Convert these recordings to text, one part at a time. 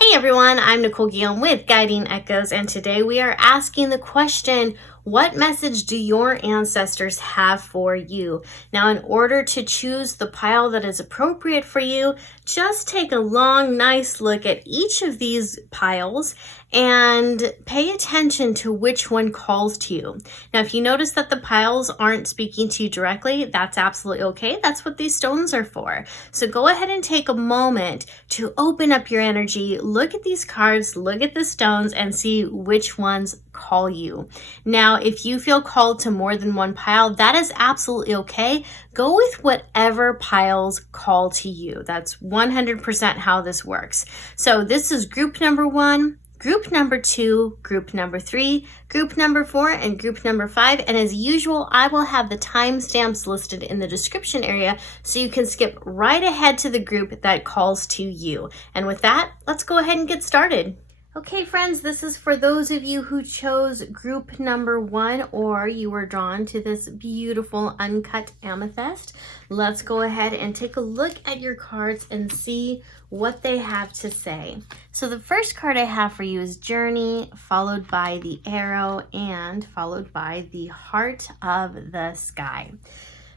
Hey everyone, I'm Nicole Guillaume with Guiding Echoes, and today we are asking the question, what message do your ancestors have for you? Now, in order to choose the pile that is appropriate for you, just take a long, nice look at each of these piles and pay attention to which one calls to you. Now, if you notice that the piles aren't speaking to you directly, that's absolutely okay. That's what these stones are for. So go ahead and take a moment to open up your energy, look at these cards, look at the stones, and see which ones call you. Now, if you feel called to more than one pile, that is absolutely okay. Go with whatever piles call to you. That's 100% how this works. So this is group number 1, group number 2, group number 3, group number 4, and group number 5. And as usual, I will have the timestamps listed in the description area so you can skip right ahead to the group that calls to you. And with that, let's go ahead and get started. Okay, friends, this is for those of you who chose group number 1 or you were drawn to this beautiful uncut amethyst. Let's go ahead and take a look at your cards and see what they have to say. So the first card I have for you is Journey, followed by the Arrow, and followed by the Heart of the Sky.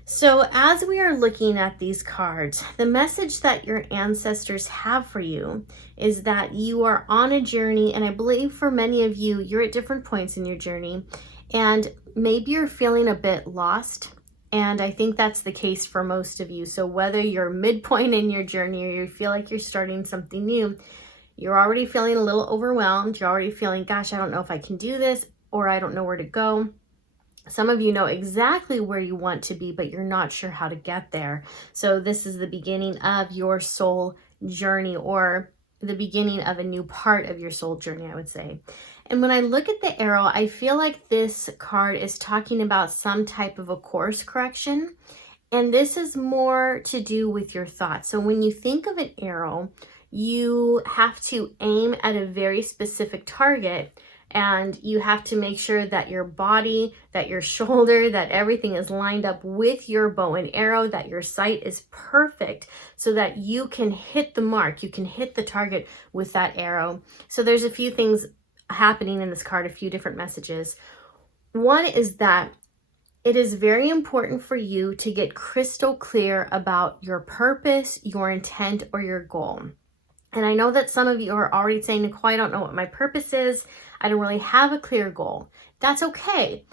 So as we are looking at these cards, the message that your ancestors have for you is that you are on a journey, and I believe for many of you, you're at different points in your journey, and maybe you're feeling a bit lost, and I think that's the case for most of you. So whether you're midpoint in your journey or you feel like you're starting something new, you're already feeling a little overwhelmed, you're already feeling, gosh, I don't know if I can do this, or I don't know where to go. Some of you know exactly where you want to be, but you're not sure how to get there. So this is the beginning of your soul journey, or the beginning of a new part of your soul journey, I would say. And when I look at the Arrow, I feel like this card is talking about some type of a course correction. And this is more to do with your thoughts. So when you think of an arrow, you have to aim at a very specific target. And you have to make sure that your body, that your shoulder, that everything is lined up with your bow and arrow, that your sight is perfect so that you can hit the mark, you can hit the target with that arrow. So there's a few things happening in this card, a few different messages. One is that it is very important for you to get crystal clear about your purpose, your intent, or your goal. And I know that some of you are already saying, Nicole, I don't know what my purpose is. I don't really have a clear goal. That's okay.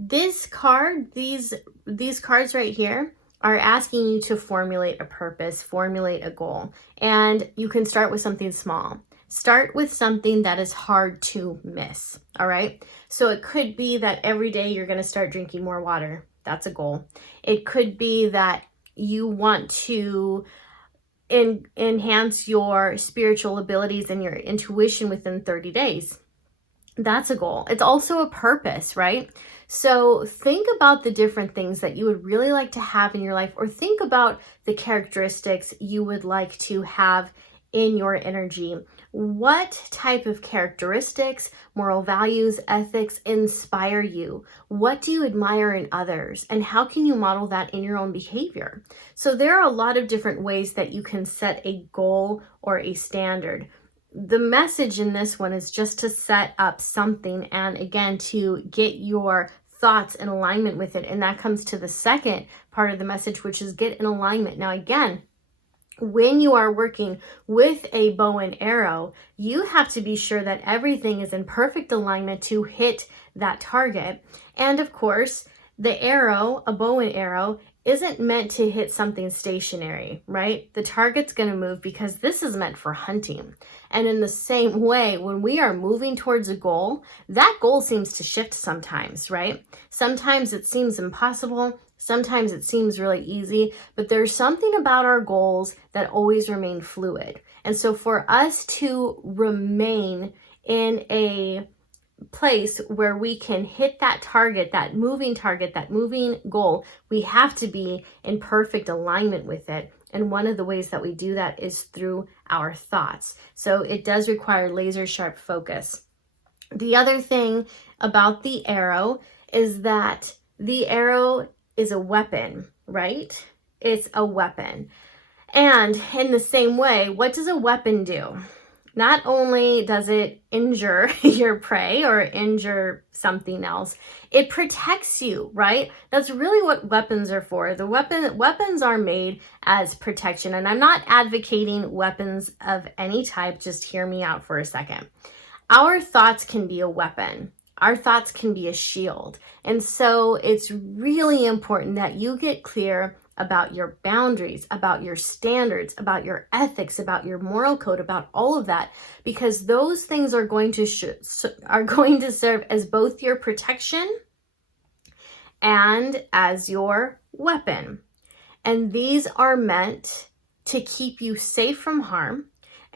This card, these cards right here are asking you to formulate a purpose, formulate a goal. And you can start with something small. Start with something that is hard to miss, all right? So it could be that every day you're going to start drinking more water. That's a goal. It could be that you want to enhance your spiritual abilities and your intuition within 30 days. That's a goal. It's also a purpose, right? So think about the different things that you would really like to have in your life, or think about the characteristics you would like to have in your energy. What type of characteristics, moral values, ethics inspire you? What do you admire in others? And how can you model that in your own behavior? So there are a lot of different ways that you can set a goal or a standard. The message in this one is just to set up something, and again, to get your thoughts in alignment with it. And that comes to the second part of the message, which is get in alignment. Now, again, when you are working with a bow and arrow, you have to be sure that everything is in perfect alignment to hit that target. And of course, the arrow, a bow and arrow, isn't meant to hit something stationary, right? The target's going to move because this is meant for hunting. And in the same way, when we are moving towards a goal, that goal seems to shift sometimes, right? Sometimes it seems impossible. Sometimes it seems really easy, but there's something about our goals that always remain fluid. And so for us to remain in a place where we can hit that target, that moving goal, we have to be in perfect alignment with it. And one of the ways that we do that is through our thoughts. So it does require laser sharp focus. The other thing about the arrow is that the arrow is a weapon, right? It's a weapon. And in the same way, what does a weapon do? Not only does it injure your prey or injure something else, it protects you, right? That's really what weapons are for. Weapons are made as protection, and I'm not advocating weapons of any type. Just hear me out for a second. Our thoughts can be a weapon. Our thoughts can be a shield. And so it's really important that you get clear about your boundaries, about your standards, about your ethics, about your moral code, about all of that, because those things are going to serve as both your protection and as your weapon. And these are meant to keep you safe from harm.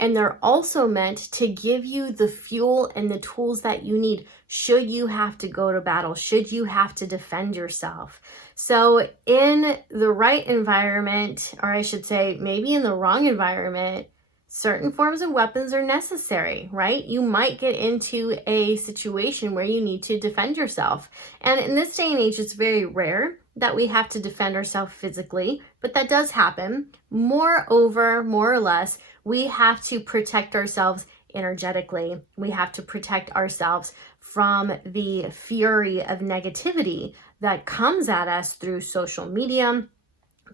And they're also meant to give you the fuel and the tools that you need should you have to go to battle, should you have to defend yourself. So in the right environment, or I should say maybe in the wrong environment, certain forms of weapons are necessary, right? You might get into a situation where you need to defend yourself. And in this day and age, it's very rare that we have to defend ourselves physically, but that does happen. Moreover, more or less, we have to protect ourselves energetically. We have to protect ourselves from the fury of negativity that comes at us through social media,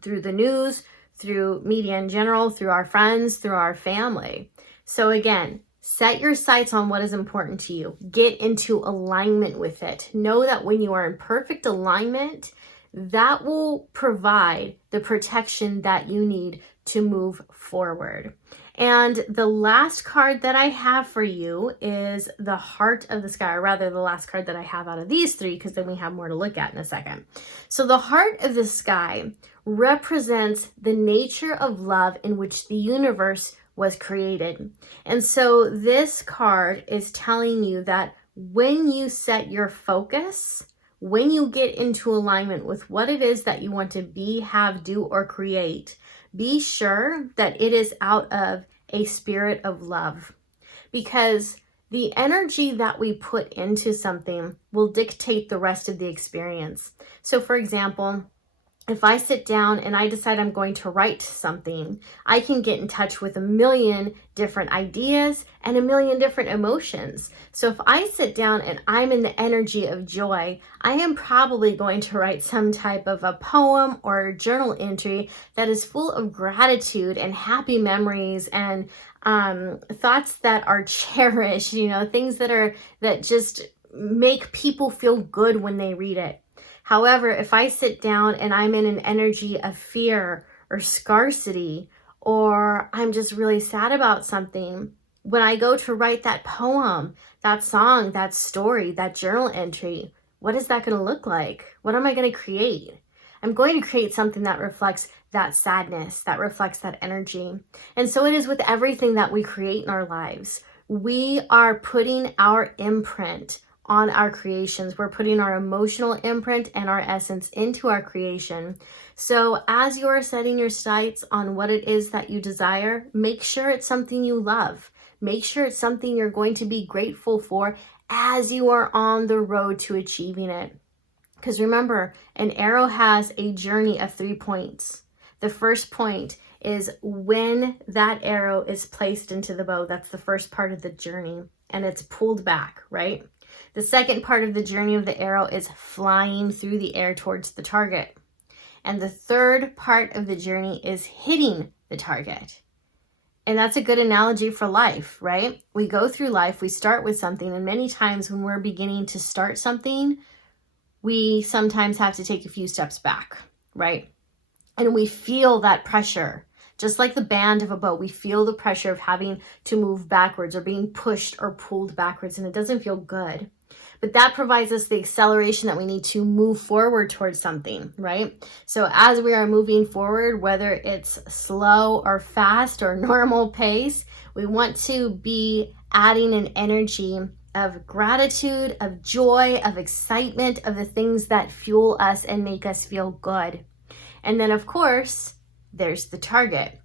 through the news, through media in general, through our friends, through our family. So again, set your sights on what is important to you. Get into alignment with it. Know that when you are in perfect alignment, that will provide the protection that you need to move forward. And the last card that I have for you is the Heart of the Sky, or rather the last card that I have out of these three, because then we have more to look at in a second. So the Heart of the Sky represents the nature of love in which the universe was created. And so this card is telling you that when you set your focus, when you get into alignment with what it is that you want to be, have, do, or create, be sure that it is out of a spirit of love, because the energy that we put into something will dictate the rest of the experience. So for example, if I sit down and I decide I'm going to write something, I can get in touch with a million different ideas and a million different emotions. So if I sit down and I'm in the energy of joy, I am probably going to write some type of a poem or a journal entry that is full of gratitude and happy memories and thoughts that are cherished, things that just make people feel good when they read it. However, if I sit down and I'm in an energy of fear or scarcity, or I'm just really sad about something, when I go to write that poem, that song, that story, that journal entry, what is that going to look like? What am I going to create? I'm going to create something that reflects that sadness, that reflects that energy. And so it is with everything that we create in our lives. We are putting our imprint on our creations. We're putting our emotional imprint and our essence into our creation. So as you're setting your sights on what it is that you desire, make sure it's something you love. Make sure it's something you're going to be grateful for as you are on the road to achieving it. Because remember, an arrow has a journey of 3 points. The first point is when that arrow is placed into the bow. That's the first part of the journey, and it's pulled back, right? The second part of the journey of the arrow is flying through the air towards the target. And the third part of the journey is hitting the target. And that's a good analogy for life, right? We go through life, we start with something, and many times when we're beginning to start something, we sometimes have to take a few steps back, right? And we feel that pressure. Just like the band of a boat, we feel the pressure of having to move backwards or being pushed or pulled backwards, and it doesn't feel good. But that provides us the acceleration that we need to move forward towards something, right? So as we are moving forward, whether it's slow or fast or normal pace, we want to be adding an energy of gratitude, of joy, of excitement, of the things that fuel us and make us feel good. And then, of course, there's the target.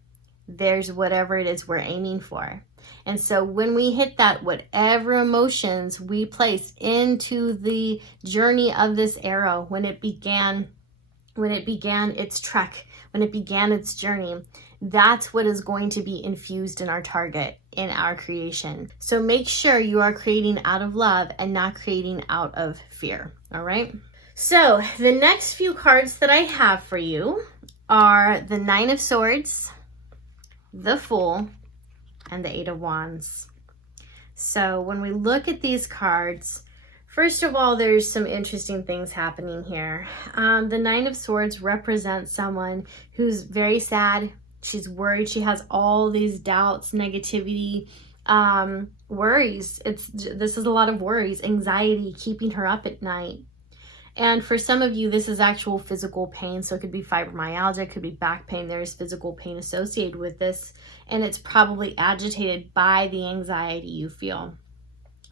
There's whatever it is we're aiming for. And so when we hit that, whatever emotions we place into the journey of this arrow, when it began its trek, when it began its journey, that's what is going to be infused in our target. in our creation. So make sure you are creating out of love and not creating out of fear. All right. So the next few cards that I have for you are the Nine of Swords, the Fool, and the Eight of Wands. So when we look at these cards, first of all, there's some interesting things happening here. The Nine of Swords represents someone who's very sad. She's worried. She has all these doubts, negativity, worries. This is a lot of worries, anxiety, keeping her up at night. And for some of you, this is actual physical pain. So it could be fibromyalgia, it could be back pain. There's physical pain associated with this. And it's probably agitated by the anxiety you feel.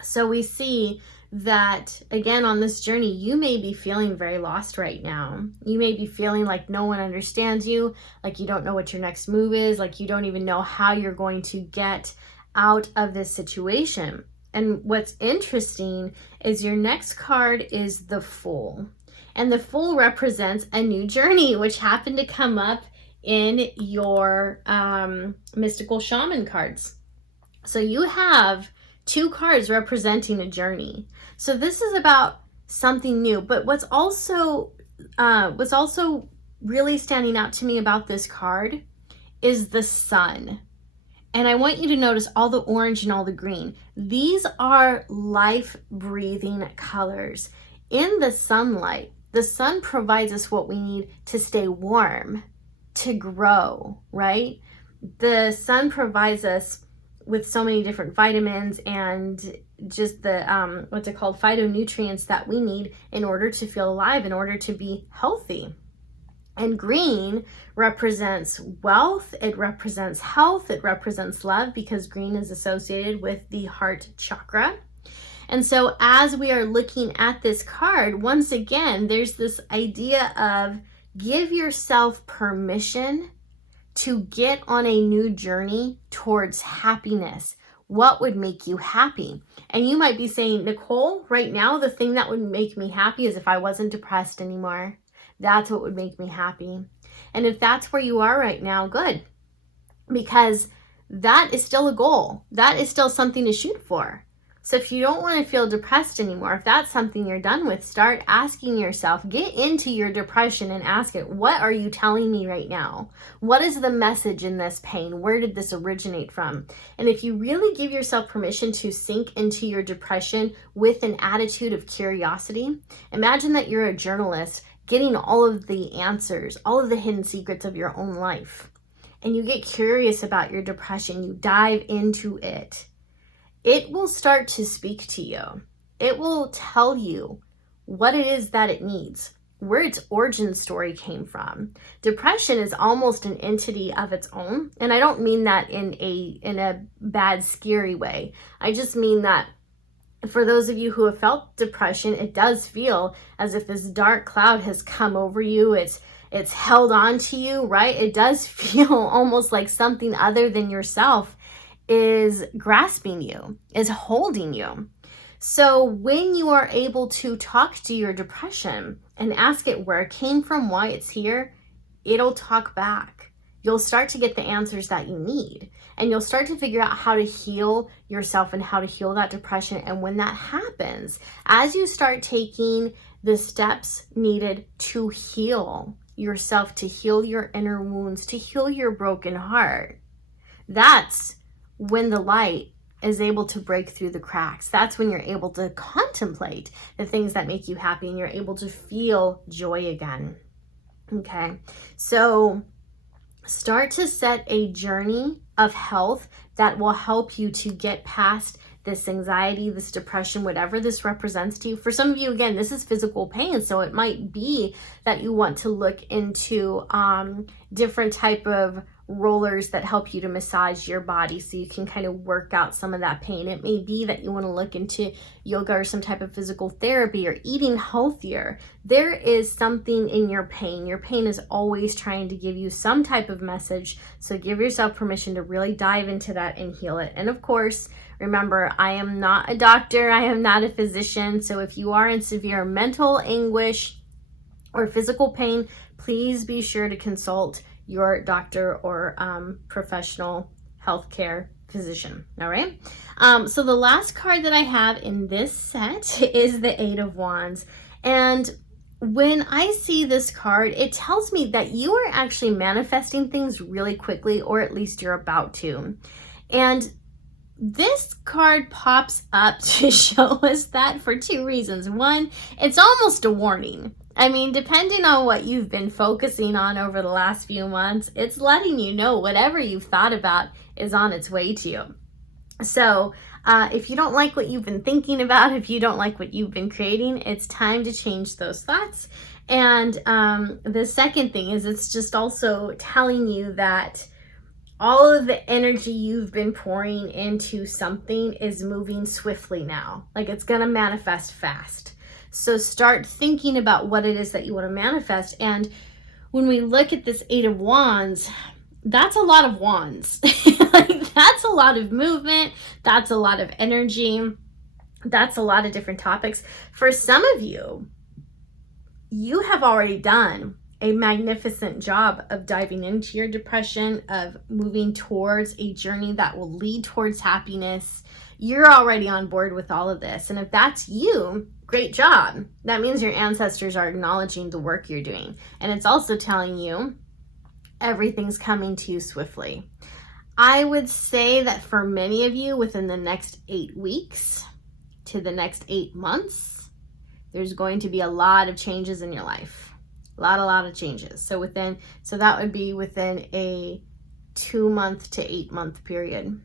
So we see that, again, on this journey, you may be feeling very lost right now. You may be feeling like no one understands you, like you don't know what your next move is, like you don't even know how you're going to get out of this situation. And what's interesting is your next card is the Fool. And the Fool represents a new journey, which happened to come up in your mystical shaman cards. So you have two cards representing a journey. So this is about something new. But what's also really standing out to me about this card is the sun. And I want you to notice all the orange and all the green. These are life-breathing colors. In the sunlight, the sun provides us what we need to stay warm, to grow, right? The sun provides us with so many different vitamins and just the, what's it called, phytonutrients that we need in order to feel alive, in order to be healthy. And green represents wealth, it represents health, it represents love, because green is associated with the heart chakra. And so as we are looking at this card, once again, there's this idea of give yourself permission to get on a new journey towards happiness. What would make you happy? And you might be saying, Nicole, right now, the thing that would make me happy is if I wasn't depressed anymore. That's what would make me happy. And if that's where you are right now, good. Because that is still a goal. That is still something to shoot for. So if you don't want to feel depressed anymore, if that's something you're done with, start asking yourself, get into your depression and ask it, what are you telling me right now? What is the message in this pain? Where did this originate from? And if you really give yourself permission to sink into your depression with an attitude of curiosity, imagine that you're a journalist getting all of the answers, all of the hidden secrets of your own life. And you get curious about your depression, you dive into it. It will start to speak to you. It will tell you what it is that it needs, where its origin story came from. Depression is almost an entity of its own. And I don't mean that in a bad, scary way. I just mean that for those of you who have felt depression, it does feel as if this dark cloud has come over you. It's held on to you, right? It does feel almost like something other than yourself is grasping you, is holding you. So when you are able to talk to your depression and ask it where it came from, why it's here, it'll talk back. You'll start to get the answers that you need. And you'll start to figure out how to heal yourself and how to heal that depression. And when that happens, as you start taking the steps needed to heal yourself, to heal your inner wounds, to heal your broken heart, that's when the light is able to break through the cracks. That's when you're able to contemplate the things that make you happy and you're able to feel joy again. Okay, so start to set a journey of health that will help you to get past this anxiety, this depression, whatever this represents to you. For some of you, again, this is physical pain. So it might be that you want to look into different type of rollers that help you to massage your body so you can kind of work out some of that pain. It may be that you want to look into yoga or some type of physical therapy or eating healthier. There is something in your pain. Your pain is always trying to give you some type of message. So give yourself permission to really dive into that and heal it. And of course, remember, I am not a doctor. I am not a physician. So if you are in severe mental anguish or physical pain, please be sure to consult your doctor or professional healthcare physician. All right. So the last card that I have in this set is the Eight of Wands. And when I see this card, it tells me that you are actually manifesting things really quickly, or at least you're about to. And this card pops up to show us that for two reasons. One, it's almost a warning. I mean, depending on what you've been focusing on over the last few months, it's letting you know whatever you've thought about is on its way to you. So if you don't like what you've been thinking about, if you don't like what you've been creating, it's time to change those thoughts. And the second thing is, it's just also telling you that all of the energy you've been pouring into something is moving swiftly now. Like, it's going to manifest fast. So start thinking about what it is that you want to manifest. And when we look at this Eight of Wands, that's a lot of wands. Like, that's a lot of movement. That's a lot of energy. That's a lot of different topics. For some of you, you have already done a magnificent job of diving into your depression, of moving towards a journey that will lead towards happiness. You're already on board with all of this. And if that's you, great job. That means your ancestors are acknowledging the work you're doing. And it's also telling you everything's coming to you swiftly. I would say that for many of you, within the next 8 weeks to the next 8 months, there's going to be a lot of changes in your life. A lot of changes. So that would be within a 2 month to 8 month period.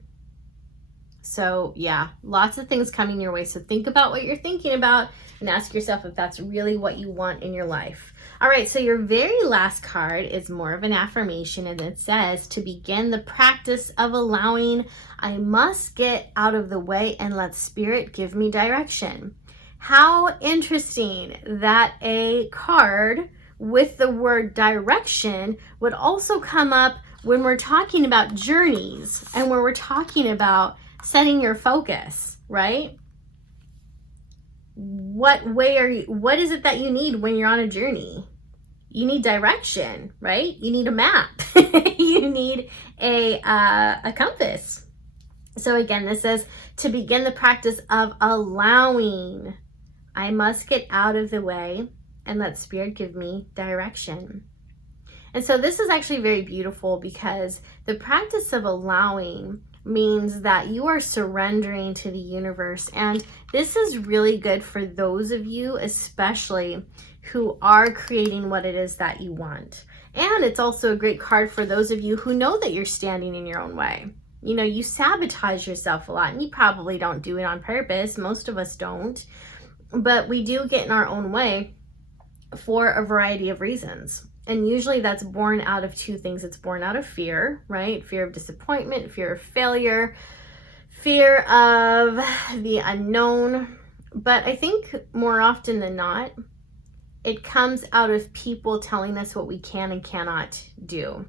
So yeah, lots of things coming your way. So think about what you're thinking about and ask yourself if that's really what you want in your life. All right, so your very last card is more of an affirmation, and it says, to begin the practice of allowing, I must get out of the way and let Spirit give me direction. How interesting that a card with the word direction would also come up when we're talking about journeys and when we're talking about setting your focus, right? What is it that you need when you're on a journey? You need direction, right? You need a map. You need a compass. So again, this says, to begin the practice of allowing, I must get out of the way and let Spirit give me direction. And so this is actually very beautiful, because the practice of allowing means that you are surrendering to the universe. And this is really good for those of you, especially who are creating what it is that you want. And it's also a great card for those of you who know that you're standing in your own way. You know, you sabotage yourself a lot, and you probably don't do it on purpose. Most of us don't, but we do get in our own way for a variety of reasons. And usually that's born out of two things. It's born out of fear, right? Fear of disappointment, fear of failure, fear of the unknown. But I think more often than not, it comes out of people telling us what we can and cannot do.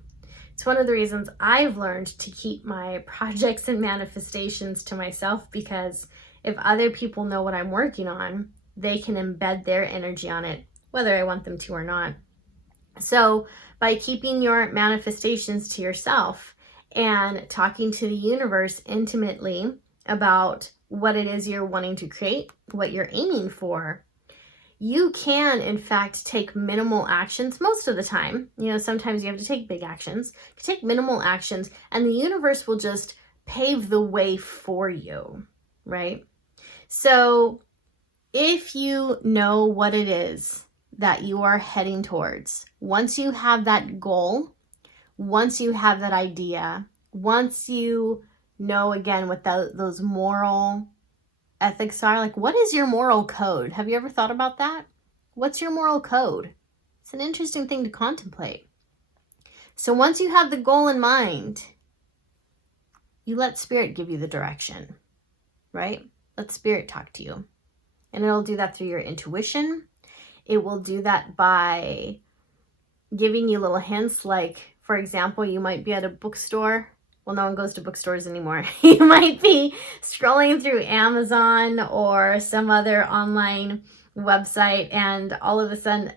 It's one of the reasons I've learned to keep my projects and manifestations to myself, because if other people know what I'm working on, they can embed their energy on it, whether I want them to or not. So by keeping your manifestations to yourself and talking to the universe intimately about what it is you're wanting to create, what you're aiming for, you can, in fact, take minimal actions most of the time. You know, sometimes you have to take big actions. You can take minimal actions, and the universe will just pave the way for you, right? So if you know what it is that you are heading towards, once you have that goal, once you have that idea, once you know, again, what those moral ethics are, like, what is your moral code? Have you ever thought about that? What's your moral code? It's an interesting thing to contemplate. So once you have the goal in mind, you let Spirit give you the direction, right? Let Spirit talk to you. And it'll do that through your intuition. It will do that by giving you little hints. Like, for example, you might be at a bookstore. Well, no one goes to bookstores anymore. You might be scrolling through Amazon or some other online website, and all of a sudden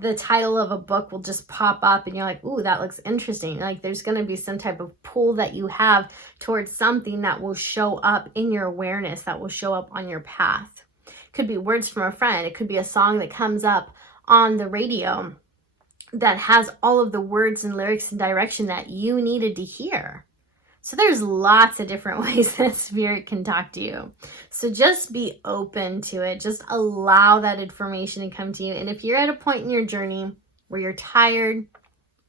the title of a book will just pop up and you're like, ooh, that looks interesting. Like there's going to be some type of pull that you have towards something that will show up in your awareness, that will show up on your path. It could be words from a friend. It could be a song that comes up on the radio that has all of the words and lyrics and direction that you needed to hear. So there's lots of different ways that Spirit can talk to you. So just be open to it. Just allow that information to come to you. And if you're at a point in your journey where you're tired,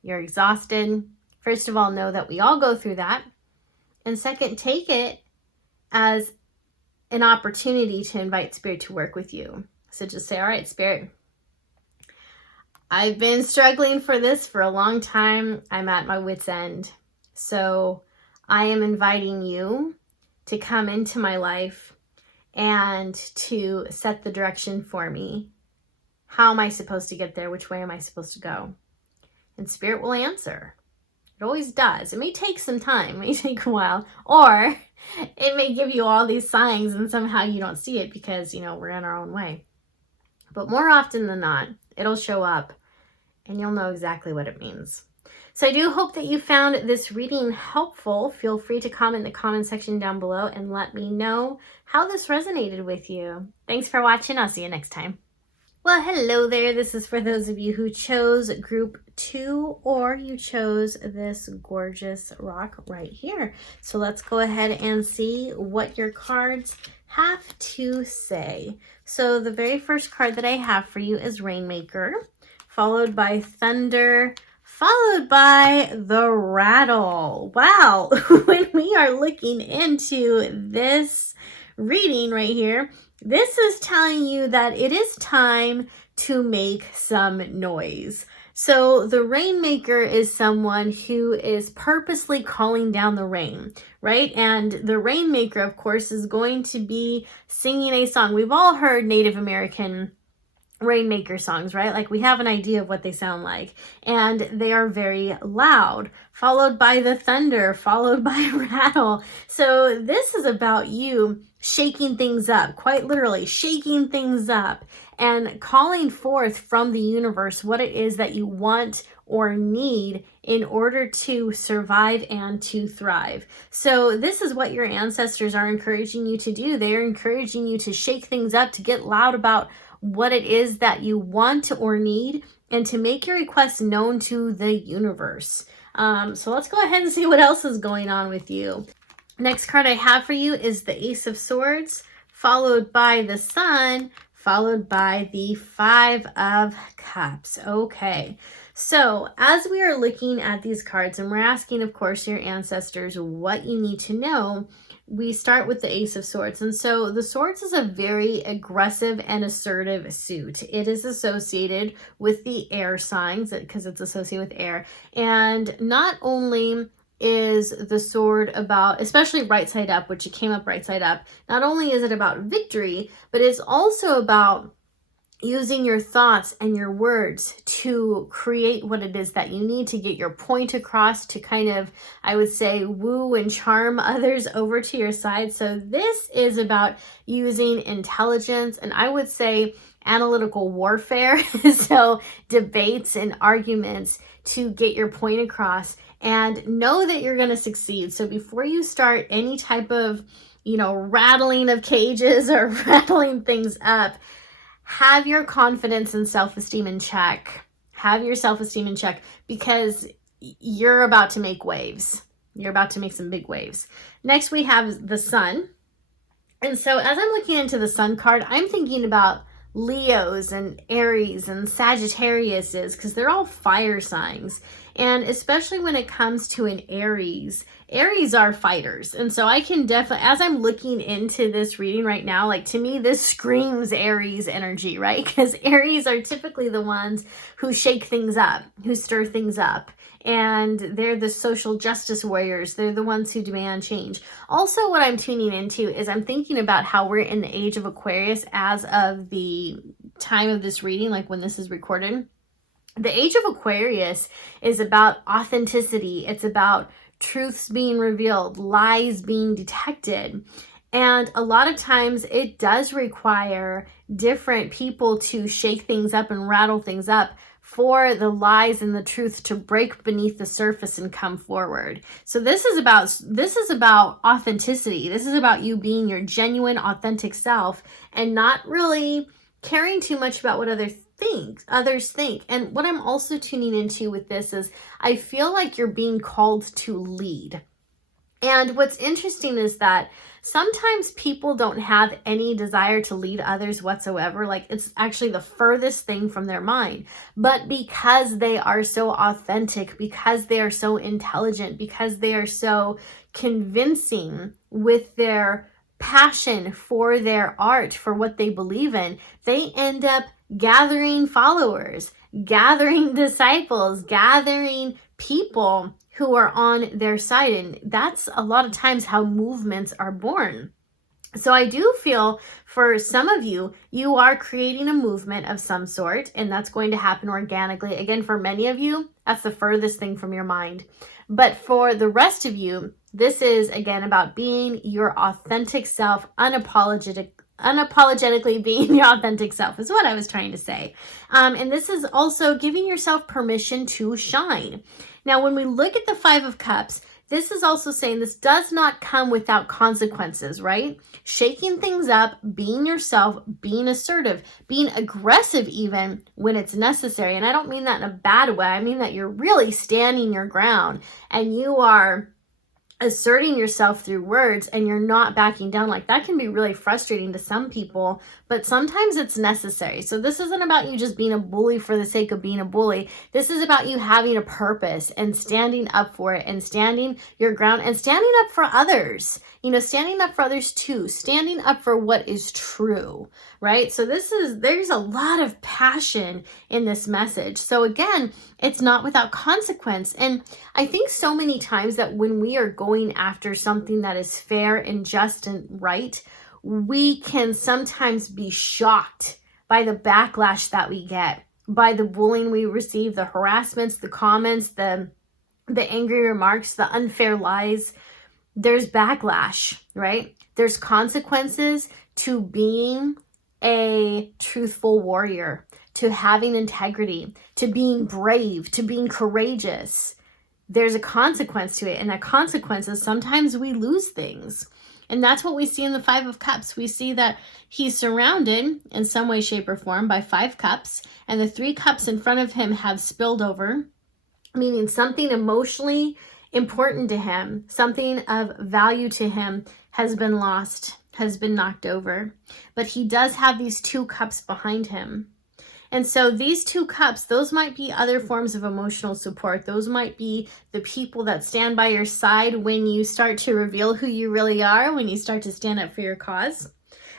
you're exhausted, first of all, know that we all go through that. And second, take it as an opportunity to invite Spirit to work with you. So just say, all right, Spirit, I've been struggling for this for a long time. I'm at my wit's end. So I am inviting you to come into my life and to set the direction for me. How am I supposed to get there? Which way am I supposed to go? And Spirit will answer. It always does. It may take some time. It may take a while. Or it may give you all these signs and somehow you don't see it because, we're in our own way. But more often than not, it'll show up and you'll know exactly what it means. So I do hope that you found this reading helpful. Feel free to comment in the comment section down below and let me know how this resonated with you. Thanks for watching. I'll see you next time. Well, hello there. This is for those of you who chose group 2 or you chose this gorgeous rock right here. So let's go ahead and see what your cards have to say. So the very first card that I have for you is Rainmaker, followed by Thunder, followed by the Rattle. Wow, when we are looking into this reading right here, this is telling you that it is time to make some noise. So the Rainmaker is someone who is purposely calling down the rain, right? And the Rainmaker, of course, is going to be singing a song. We've all heard Native American Rainmaker songs, right? Like we have an idea of what they sound like, and they are very loud, followed by the thunder, followed by a rattle. So this is about you shaking things up, quite literally shaking things up and calling forth from the universe what it is that you want or need in order to survive and to thrive. So this is what your ancestors are encouraging you to do. They're encouraging you to shake things up, to get loud about what it is that you want or need, and to make your requests known to the universe. So let's go ahead and see what else is going on with you. Next card I have for you is the Ace of Swords, followed by the Sun, followed by the Five of Cups. Okay, so as we are looking at these cards, and we're asking, of course, your ancestors what you need to know, we start with the Ace of Swords. And so the Swords is a very aggressive and assertive suit. It is associated with the air signs because it's associated with air. And not only is the sword about, especially right side up, which it came up right side up, not only is it about victory, but it's also about using your thoughts and your words to create what it is that you need to get your point across, to kind of, I would say, woo and charm others over to your side. So this is about using intelligence, and I would say analytical warfare. So debates and arguments to get your point across and know that you're going to succeed. So before you start any type of, rattling of cages or rattling things up, have your confidence and self-esteem in check. Have your self-esteem in check, because you're about to make waves. You're about to make some big waves. Next, we have the Sun. And so as I'm looking into the Sun card, I'm thinking about Leos and Aries and Sagittariuses, because they're all fire signs. And especially when it comes to an Aries are fighters. And so I can definitely, as I'm looking into this reading right now, like to me, this screams Aries energy, right? Because Aries are typically the ones who shake things up, who stir things up. And they're the social justice warriors. They're the ones who demand change. Also, what I'm tuning into is I'm thinking about how we're in the age of Aquarius as of the time of this reading, like when this is recorded. The age of Aquarius is about authenticity. It's about truths being revealed, lies being detected. And a lot of times it does require different people to shake things up and rattle things up for the lies and the truth to break beneath the surface and come forward. So this is about authenticity. This is about you being your genuine, authentic self and not really caring too much about what others think. And what I'm also tuning into with this is I feel like you're being called to lead. And what's interesting is that sometimes people don't have any desire to lead others whatsoever. Like it's actually the furthest thing from their mind. But because they are so authentic, because they are so intelligent, because they are so convincing with their passion for their art, for what they believe in, they end up gathering followers, gathering disciples, gathering people who are on their side. And that's a lot of times how movements are born. So I do feel for some of you, you are creating a movement of some sort, and that's going to happen organically. Again, for many of you, that's the furthest thing from your mind. But for the rest of you, this is, again, about being your authentic self, unapologetically being your authentic self is what I was trying to say. And this is also giving yourself permission to shine. Now, when we look at the Five of Cups, this is also saying this does not come without consequences, right? Shaking things up, being yourself, being assertive, being aggressive even when it's necessary. And I don't mean that in a bad way. I mean that you're really standing your ground and you are asserting yourself through words and you're not backing down. Like that can be really frustrating to some people, but sometimes it's necessary. So this isn't about you just being a bully for the sake of being a bully. This is about you having a purpose and standing up for it and standing your ground and standing up for others, standing up for others too, standing up for what is true, right? So there's a lot of passion in this message. So again, it's not without consequence. And I think so many times that when we are going after something that is fair and just and right, we can sometimes be shocked by the backlash that we get, by the bullying we receive, the harassments, the comments, the angry remarks, the unfair lies. There's backlash, right? There's consequences to being a truthful warrior, to having integrity, to being brave, to being courageous. There's a consequence to it. And that consequence is sometimes we lose things. And that's what we see in the Five of Cups. We see that he's surrounded in some way, shape, or form by 5 cups. And the 3 cups in front of him have spilled over, meaning something emotionally important to him, something of value to him has been lost, has been knocked over. But he does have these 2 cups behind him. And so these 2 cups, those might be other forms of emotional support. Those might be the people that stand by your side when you start to reveal who you really are, when you start to stand up for your cause.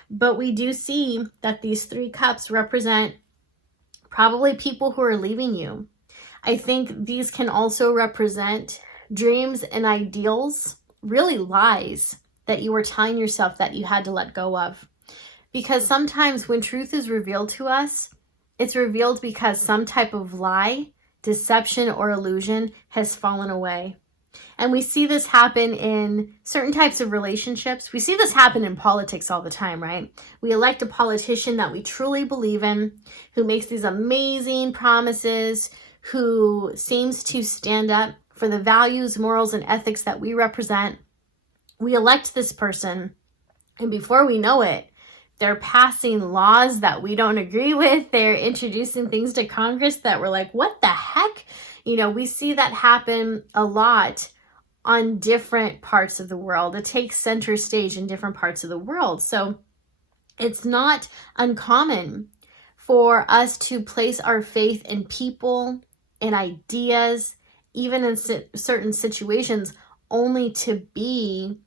But we do see that these 3 cups represent probably people who are leaving you. I think these can also represent dreams and ideals, really lies that you were telling yourself that you had to let go of. Because sometimes when truth is revealed to us, it's revealed because some type of lie, deception, or illusion has fallen away. And we see this happen in certain types of relationships. We see this happen in politics all the time, right? We elect a politician that we truly believe in, who makes these amazing promises, who seems to stand up for the values, morals, and ethics that we represent. We elect this person, and before we know it, they're passing laws that we don't agree with. They're introducing things to Congress that we're like, what the heck? We see that happen a lot on different parts of the world. It takes center stage in different parts of the world. So it's not uncommon for us to place our faith in people, in ideas, even in certain situations, only to be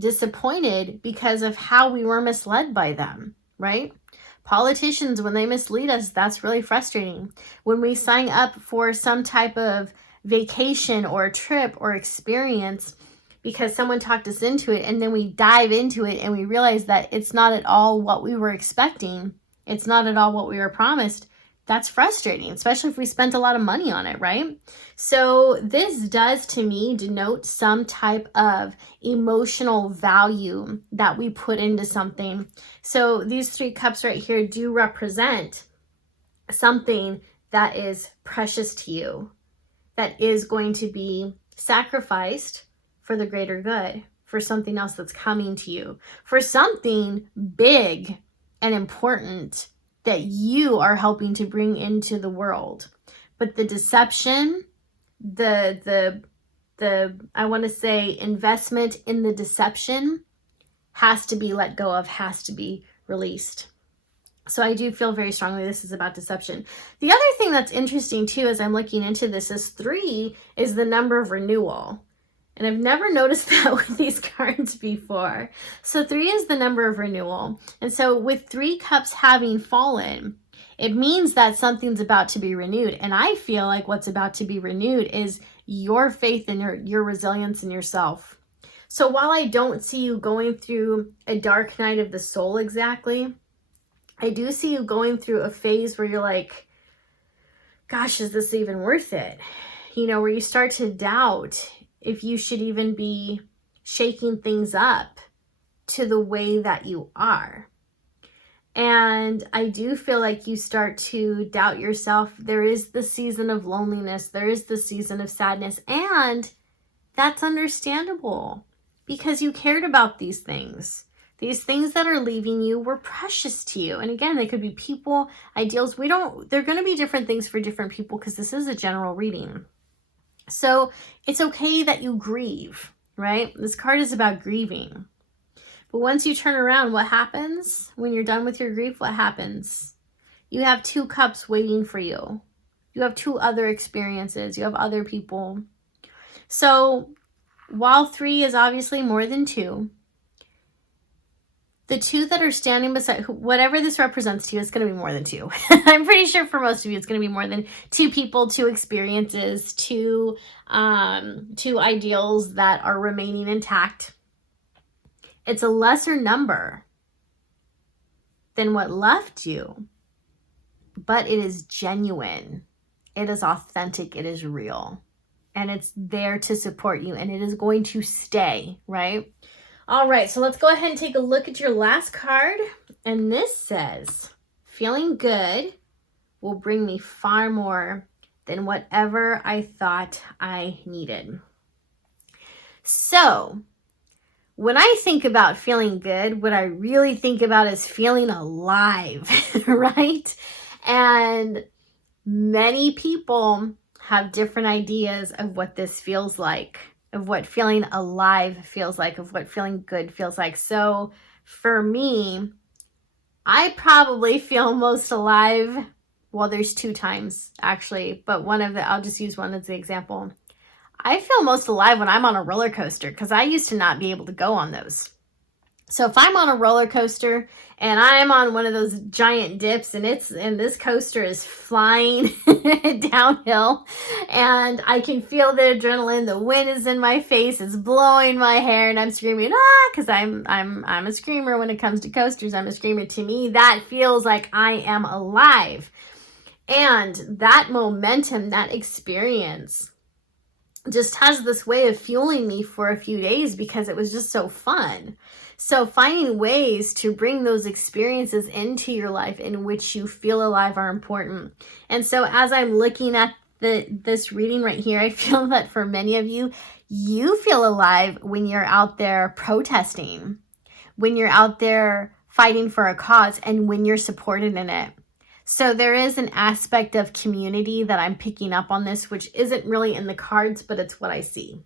disappointed because of how we were misled by them, right? Politicians, when they mislead us, that's really frustrating. When we sign up for some type of vacation or trip or experience because someone talked us into it, and then we dive into it and we realize that it's not at all what we were expecting, it's not at all what we were promised, that's frustrating, especially if we spent a lot of money on it, right? So this does, to me, denote some type of emotional value that we put into something. So these 3 cups right here do represent something that is precious to you, that is going to be sacrificed for the greater good, for something else that's coming to you, for something big and important that you are helping to bring into the world. But the deception, the I want to say investment in the deception has to be let go of, has to be released. So I do feel very strongly this is about deception. The other thing that's interesting too, as I'm looking into this, is 3 is the number of renewal. And I've never noticed that with these cards before. So 3 is the number of renewal. And so with 3 cups having fallen, it means that something's about to be renewed. And I feel like what's about to be renewed is your faith and your resilience in yourself. So while I don't see you going through a dark night of the soul exactly, I do see you going through a phase where you're like, gosh, is this even worth it? You know, where you start to doubt if you should even be shaking things up to the way that you are. And I do feel like you start to doubt yourself. There is the season of loneliness. There is the season of sadness. And that's understandable because you cared about these things. These things that are leaving you were precious to you. And again, they could be people, ideals. They're going to be different things for different people because this is a general reading. So it's okay that you grieve, right? This card is about grieving. But once you turn around, what happens? When you're done with your grief, what happens? You have 2 cups waiting for you. You have 2 other experiences. You have other people. So while 3 is obviously more than 2, the 2 that are standing beside, whatever this represents to you, it's going to be more than 2. I'm pretty sure for most of you, it's going to be more than 2 people, 2 experiences, 2 ideals that are remaining intact. It's a lesser number than what left you, but it is genuine. It is authentic. It is real. And it's there to support you, and it is going to stay, right? All right, so let's go ahead and take a look at your last card. And this says, feeling good will bring me far more than whatever I thought I needed. So when I think about feeling good, what I really think about is feeling alive, right? And many people have different ideas of what this feels like, of what feeling alive feels like, of what feeling good feels like. So for me, I probably feel most alive. Well, there's 2 times actually, but I'll just use one as the example. I feel most alive when I'm on a roller coaster because I used to not be able to go on those. So if I'm on a roller coaster and I'm on one of those giant dips and this coaster is flying downhill and I can feel the adrenaline, the wind is in my face, it's blowing my hair, and I'm screaming, because I'm a screamer when it comes to coasters. I'm a screamer. To me, that feels like I am alive. And that momentum, that experience just has this way of fueling me for a few days because it was just so fun. So finding ways to bring those experiences into your life in which you feel alive are important. And so as I'm looking at this reading right here, I feel that for many of you, you feel alive when you're out there protesting, when you're out there fighting for a cause, and when you're supported in it. So there is an aspect of community that I'm picking up on this, which isn't really in the cards, but it's what I see.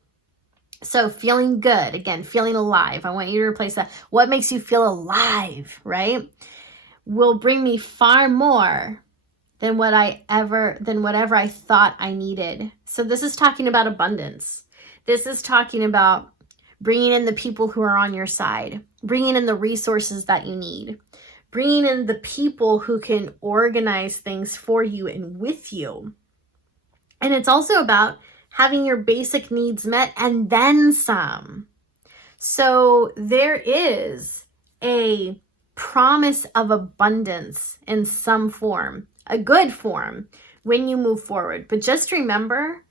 So feeling good, again, feeling alive. I want you to replace that. What makes you feel alive, right? Will bring me far more than whatever I thought I needed. So this is talking about abundance. This is talking about bringing in the people who are on your side, bringing in the resources that you need, bringing in the people who can organize things for you and with you. And it's also about having your basic needs met and then some. So there is a promise of abundance in some form, a good form, when you move forward. But just remember,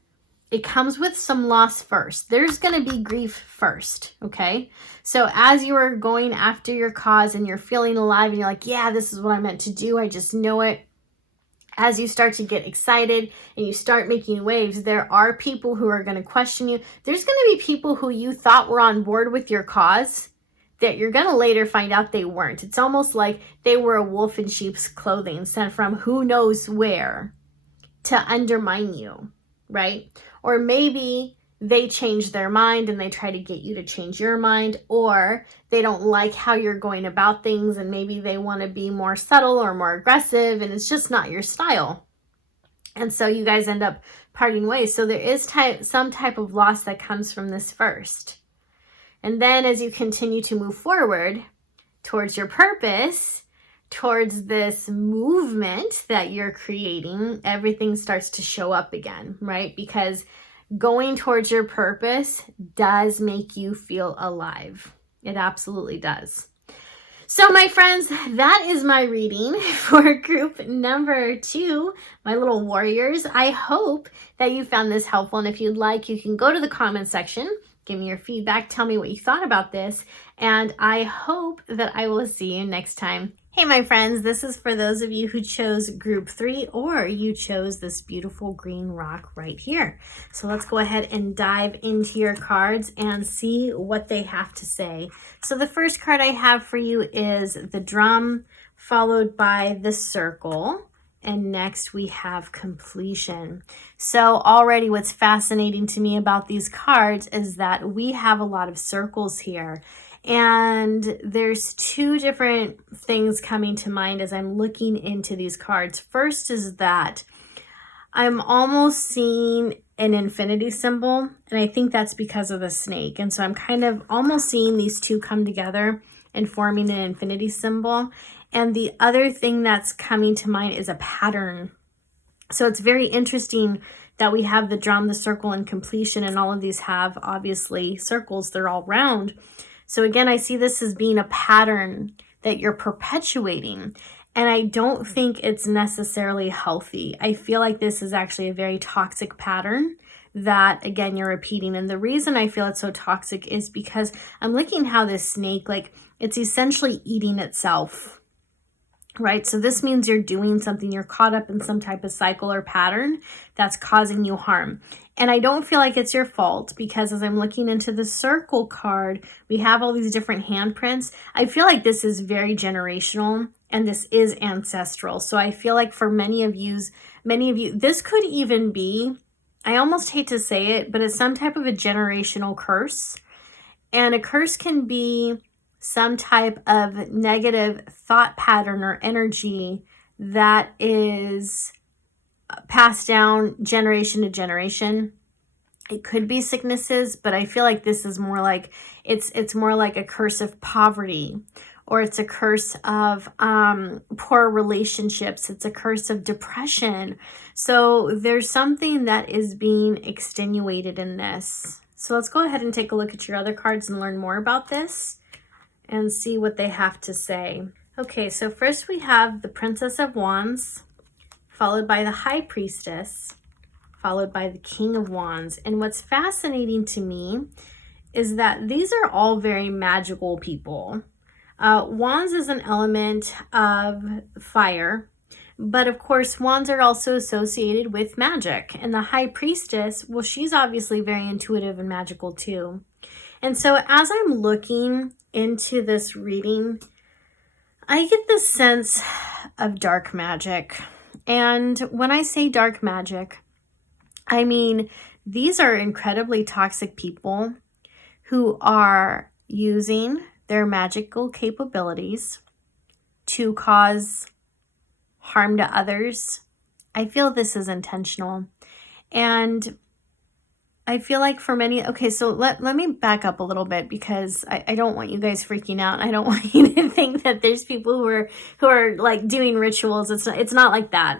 it comes with some loss first. There's going to be grief first, okay? So as you are going after your cause and you're feeling alive and you're like, yeah, this is what I meant to do, I just know it. As you start to get excited and you start making waves, there are people who are going to question you. There's going to be people who you thought were on board with your cause that you're going to later find out they weren't. It's almost like they were a wolf in sheep's clothing sent from who knows where to undermine you, right? Or maybe they change their mind and they try to get you to change your mind, or they don't like how you're going about things and maybe they want to be more subtle or more aggressive and it's just not your style. And so you guys end up parting ways. So there is some type of loss that comes from this first. And then as you continue to move forward towards your purpose, towards this movement that you're creating, everything starts to show up again, right? Because going towards your purpose does make you feel alive. It absolutely does. So my friends, that is my reading for group number 2, my little warriors. I hope that you found this helpful. And if you'd like, you can go to the comment section, give me your feedback, tell me what you thought about this. And I hope that I will see you next time. Hey, my friends, this is for those of you who chose group 3 or you chose this beautiful green rock right here. So let's go ahead and dive into your cards and see what they have to say. So the first card I have for you is the drum, followed by the circle. And next we have completion. So already what's fascinating to me about these cards is that we have a lot of circles here. And there's 2 different things coming to mind as I'm looking into these cards. First is that I'm almost seeing an infinity symbol, and I think that's because of the snake. And so I'm kind of almost seeing these 2 come together and forming an infinity symbol. And the other thing that's coming to mind is a pattern. So it's very interesting that we have the drum, the circle, and completion, and all of these have obviously circles. They're all round. So again, I see this as being a pattern that you're perpetuating. And I don't think it's necessarily healthy. I feel like this is actually a very toxic pattern that, again, you're repeating. And the reason I feel it's so toxic is because I'm looking how this snake, like, it's essentially eating itself, right? So this means you're doing something, you're caught up in some type of cycle or pattern that's causing you harm. And I don't feel like it's your fault, because as I'm looking into the circle card, we have all these different handprints. I feel like this is very generational and this is ancestral. So I feel like for many of you, this could even be, I almost hate to say it, but it's some type of a generational curse. And a curse can be some type of negative thought pattern or energy that is passed down generation to generation. It could be sicknesses, but I feel like this is more like it's more like a curse of poverty, or it's a curse of poor relationships. It's a curse of depression. So there's something that is being extenuated in this. So let's go ahead and take a look at your other cards and learn more about this and see what they have to say. Okay, so first we have the Princess of Wands, followed by the High Priestess, followed by the King of Wands. And what's fascinating to me is that these are all very magical people. Wands is an element of fire, but of course wands are also associated with magic. And the High Priestess, well, she's obviously very intuitive and magical too. And so as I'm looking into this reading, I get the sense of dark magic. And when I say dark magic, I mean these are incredibly toxic people who are using their magical capabilities to cause harm to others. I feel this is intentional. And I feel like for many, okay, so let me back up a little bit, because I don't want you guys freaking out. I don't want you to think that there's people who are like doing rituals. It's not like that.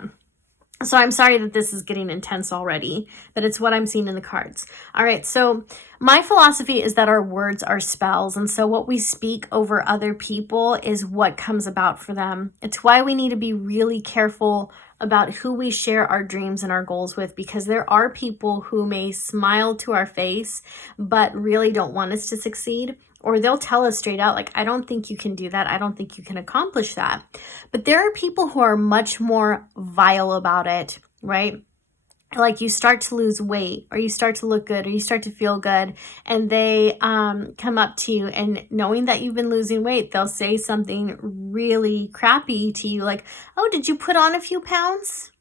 So I'm sorry that this is getting intense already, but it's what I'm seeing in the cards. All right, so My philosophy is that our words are spells, and so what we speak over other people is what comes about for them. It's why we need to be really careful about who we share our dreams and our goals with, because there are people who may smile to our face but really don't want us to succeed, or they'll tell us straight out, like, I don't think you can do that. I don't think you can accomplish that. But there are people who are much more vile about it, right? Like you start to lose weight, or you start to look good, or you start to feel good, and they come up to you, and knowing that you've been losing weight, they'll say something really crappy to you, like, oh, did you put on a few pounds?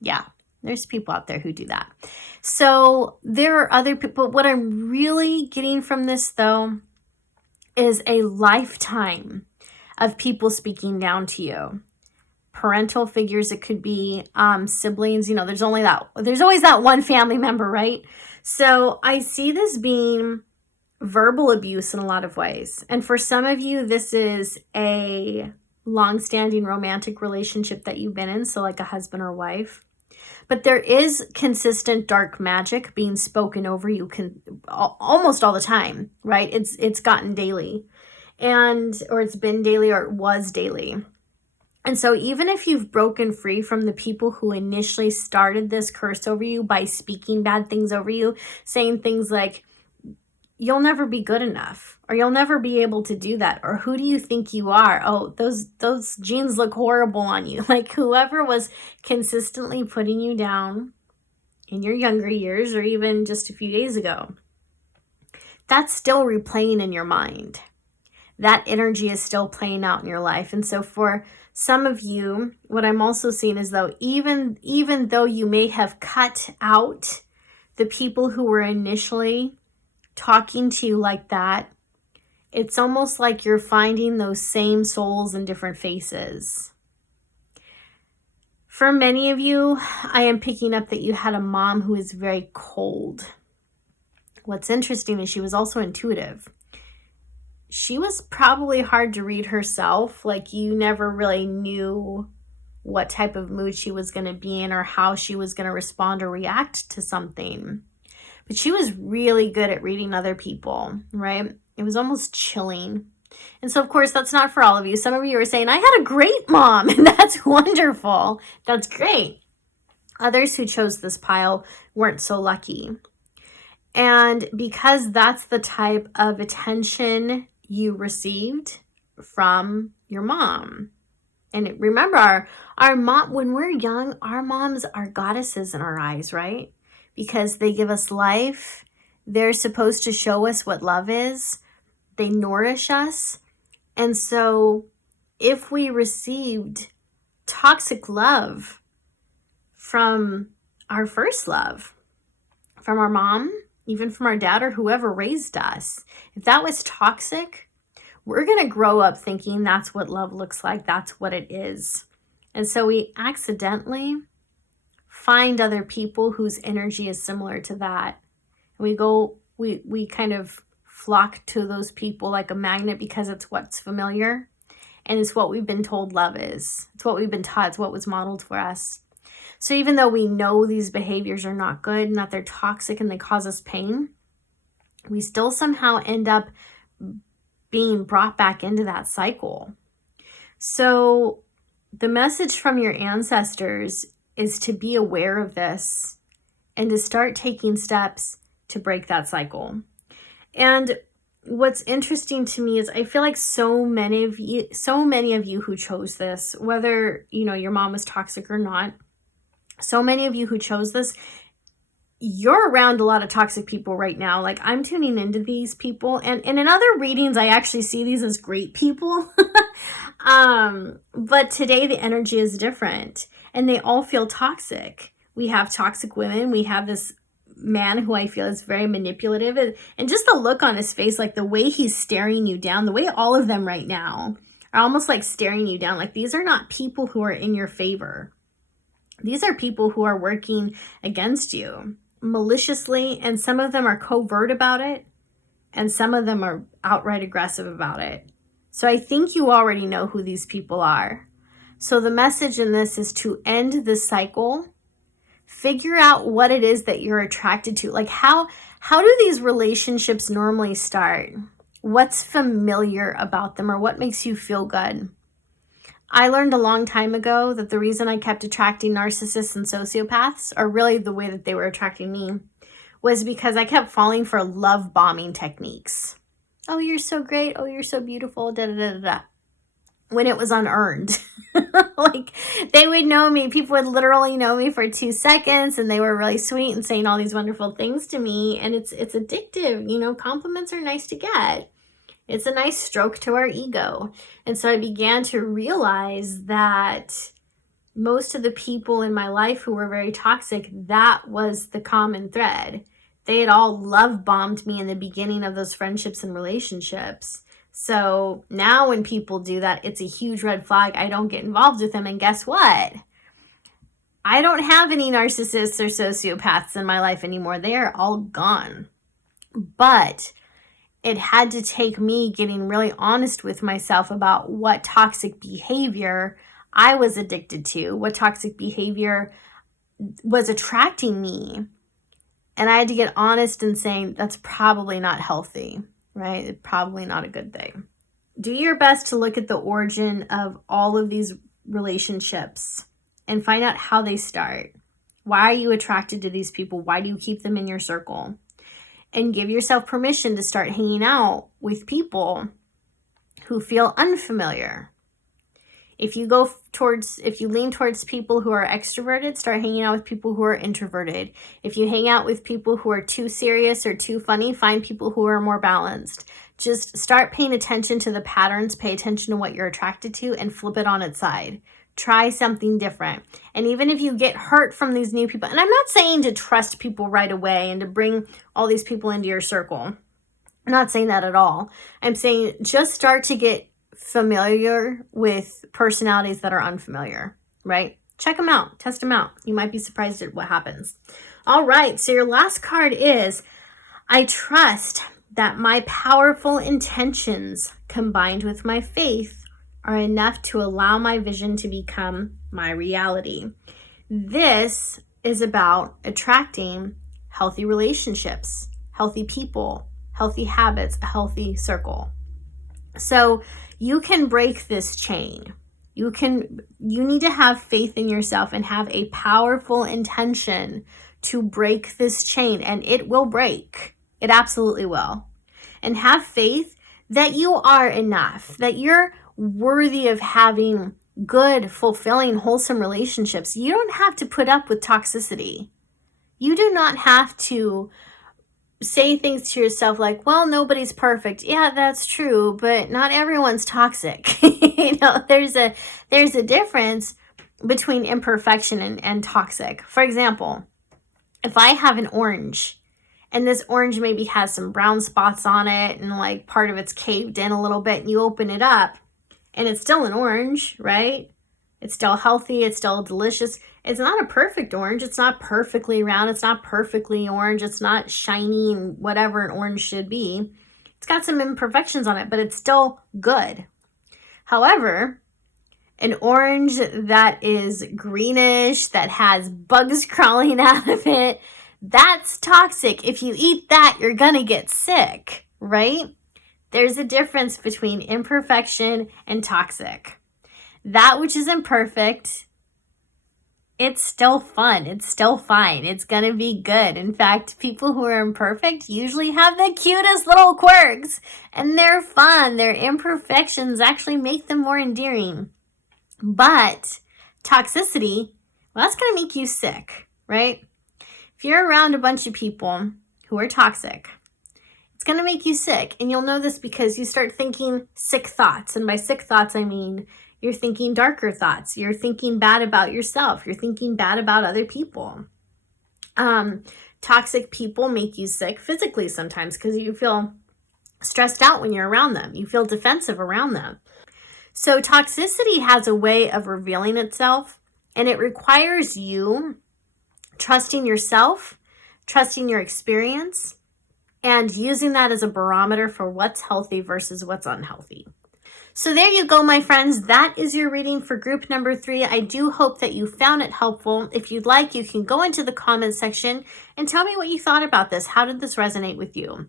Yeah, there's people out there who do that. So there are other people. What I'm really getting from this, though, is a lifetime of people speaking down to you. Parental figures, it could be siblings, there's always that one family member, right? So I see this being verbal abuse in a lot of ways. And for some of you, this is a long-standing romantic relationship that you've been in, so like a husband or wife. But there is consistent dark magic being spoken over you almost all the time, right? It's gotten daily, or it's been daily, or it was daily. And so even if you've broken free from the people who initially started this curse over you by speaking bad things over you, saying things like, you'll never be good enough, or you'll never be able to do that, or who do you think you are? Oh, those jeans look horrible on you. Like whoever was consistently putting you down in your younger years, or even just a few days ago, that's still replaying in your mind. That energy is still playing out in your life. And so for some of you, what I'm also seeing is, though, even though you may have cut out the people who were initially talking to you like that, it's almost like you're finding those same souls in different faces. For many of you, I am picking up that you had a mom who is very cold. What's interesting is she was also intuitive. She was probably hard to read herself. Like you never really knew what type of mood she was going to be in, or how she was going to respond or react to something. But she was really good at reading other people, right? It was almost chilling. And so, of course, that's not for all of you. Some of you are saying, I had a great mom, and that's wonderful. That's great. Others who chose this pile weren't so lucky. And because that's the type of attention you received from your mom. And remember, our mom, when we're young, our moms are goddesses in our eyes, right? Because they give us life. They're supposed to show us what love is. They nourish us. And so if we received toxic love from our first love, from our mom, even from our dad, or whoever raised us, if that was toxic, we're going to grow up thinking that's what love looks like. That's what it is. And so we accidentally find other people whose energy is similar to that. And we kind of flock to those people like a magnet, because it's what's familiar. And it's what we've been told love is. It's what we've been taught. It's what was modeled for us. So even though we know these behaviors are not good and that they're toxic and they cause us pain, we still somehow end up being brought back into that cycle. So the message from your ancestors is to be aware of this and to start taking steps to break that cycle. And what's interesting to me is I feel like so many of you who chose this, whether your mom was toxic or not, so many of you who chose this, you're around a lot of toxic people right now. Like I'm tuning into these people, and in other readings, I actually see these as great people. But today the energy is different, and they all feel toxic. We have toxic women. We have this man who I feel is very manipulative, and just the look on his face, like the way he's staring you down, the way all of them right now are almost like staring you down. Like these are not people who are in your favor. These are people who are working against you maliciously, and some of them are covert about it, and some of them are outright aggressive about it. So I think you already know who these people are. So the message in this is to end the cycle. Figure out what it is that you're attracted to. Like how How do these relationships normally start? What's familiar about them, or what makes you feel good? I learned a long time ago that the reason I kept attracting narcissists and sociopaths, or really the way that they were attracting me, was because I kept falling for love bombing techniques. Oh, you're so great. Oh, you're so beautiful. Da da da da da. When it was unearned. Like, they would know me. People would literally know me for 2 seconds, and they were really sweet and saying all these wonderful things to me. And it's addictive. You know, compliments are nice to get. It's a nice stroke to our ego. And so I began to realize that most of the people in my life who were very toxic, that was the common thread. They had all love bombed me in the beginning of those friendships and relationships. So now when people do that, it's a huge red flag. I don't get involved with them. And guess what? I don't have any narcissists or sociopaths in my life anymore. They are all gone. But it had to take me getting really honest with myself about what toxic behavior I was addicted to, what toxic behavior was attracting me. And I had to get honest and saying, that's probably not healthy, right? It's probably not a good thing. Do your best to look at the origin of all of these relationships and find out how they start. Why are you attracted to these people? Why do you keep them in your circle? And give yourself permission to start hanging out with people who feel unfamiliar. If you lean towards people who are extroverted, start hanging out with people who are introverted. If you hang out with people who are too serious or too funny, find people who are more balanced. Just start paying attention to the patterns, pay attention to what you're attracted to, and flip it on its side. Try something different. And even if you get hurt from these new people, and I'm not saying to trust people right away and to bring all these people into your circle. I'm not saying that at all. I'm saying just start to get familiar with personalities that are unfamiliar, right? Check them out, test them out. You might be surprised at what happens. All right, so your last card is, I trust that my powerful intentions combined with my faith are enough to allow my vision to become my reality. This is about attracting healthy relationships, healthy people, healthy habits, a healthy circle. So you can break this chain. You need to have faith in yourself and have a powerful intention to break this chain, and it will break. It absolutely will. And have faith that you are enough, that you're worthy of having good, fulfilling, wholesome relationships. You don't have to put up with toxicity. You do not have to say things to yourself like, well, nobody's perfect. Yeah, that's true, but not everyone's toxic. There's a difference between imperfection and toxic. For example, if I have an orange and this orange maybe has some brown spots on it and like part of it's caved in a little bit, and you open it up and it's still an orange, right? It's still healthy. It's still delicious. It's not a perfect orange. It's not perfectly round. It's not perfectly orange. It's not shiny and whatever an orange should be. It's got some imperfections on it, but it's still good. However, an orange that is greenish, that has bugs crawling out of it, that's toxic. If you eat that, you're going to get sick, right? There's a difference between imperfection and toxic. That which is imperfect, it's still fun. It's still fine. It's going to be good. In fact, people who are imperfect usually have the cutest little quirks, and they're fun. Their imperfections actually make them more endearing. But toxicity, well, that's going to make you sick, right? If you're around a bunch of people who are toxic, it's going to make you sick. And you'll know this because you start thinking sick thoughts. And by sick thoughts, I mean you're thinking darker thoughts. You're thinking bad about yourself. You're thinking bad about other people. Toxic people make you sick physically sometimes because you feel stressed out when you're around them. You feel defensive around them. So toxicity has a way of revealing itself, and it requires you trusting yourself, trusting your experience, and using that as a barometer for what's healthy versus what's unhealthy. So there you go, my friends. That is your reading for group number 3. I do hope that you found it helpful. If you'd like, you can go into the comments section and tell me what you thought about this. How did this resonate with you?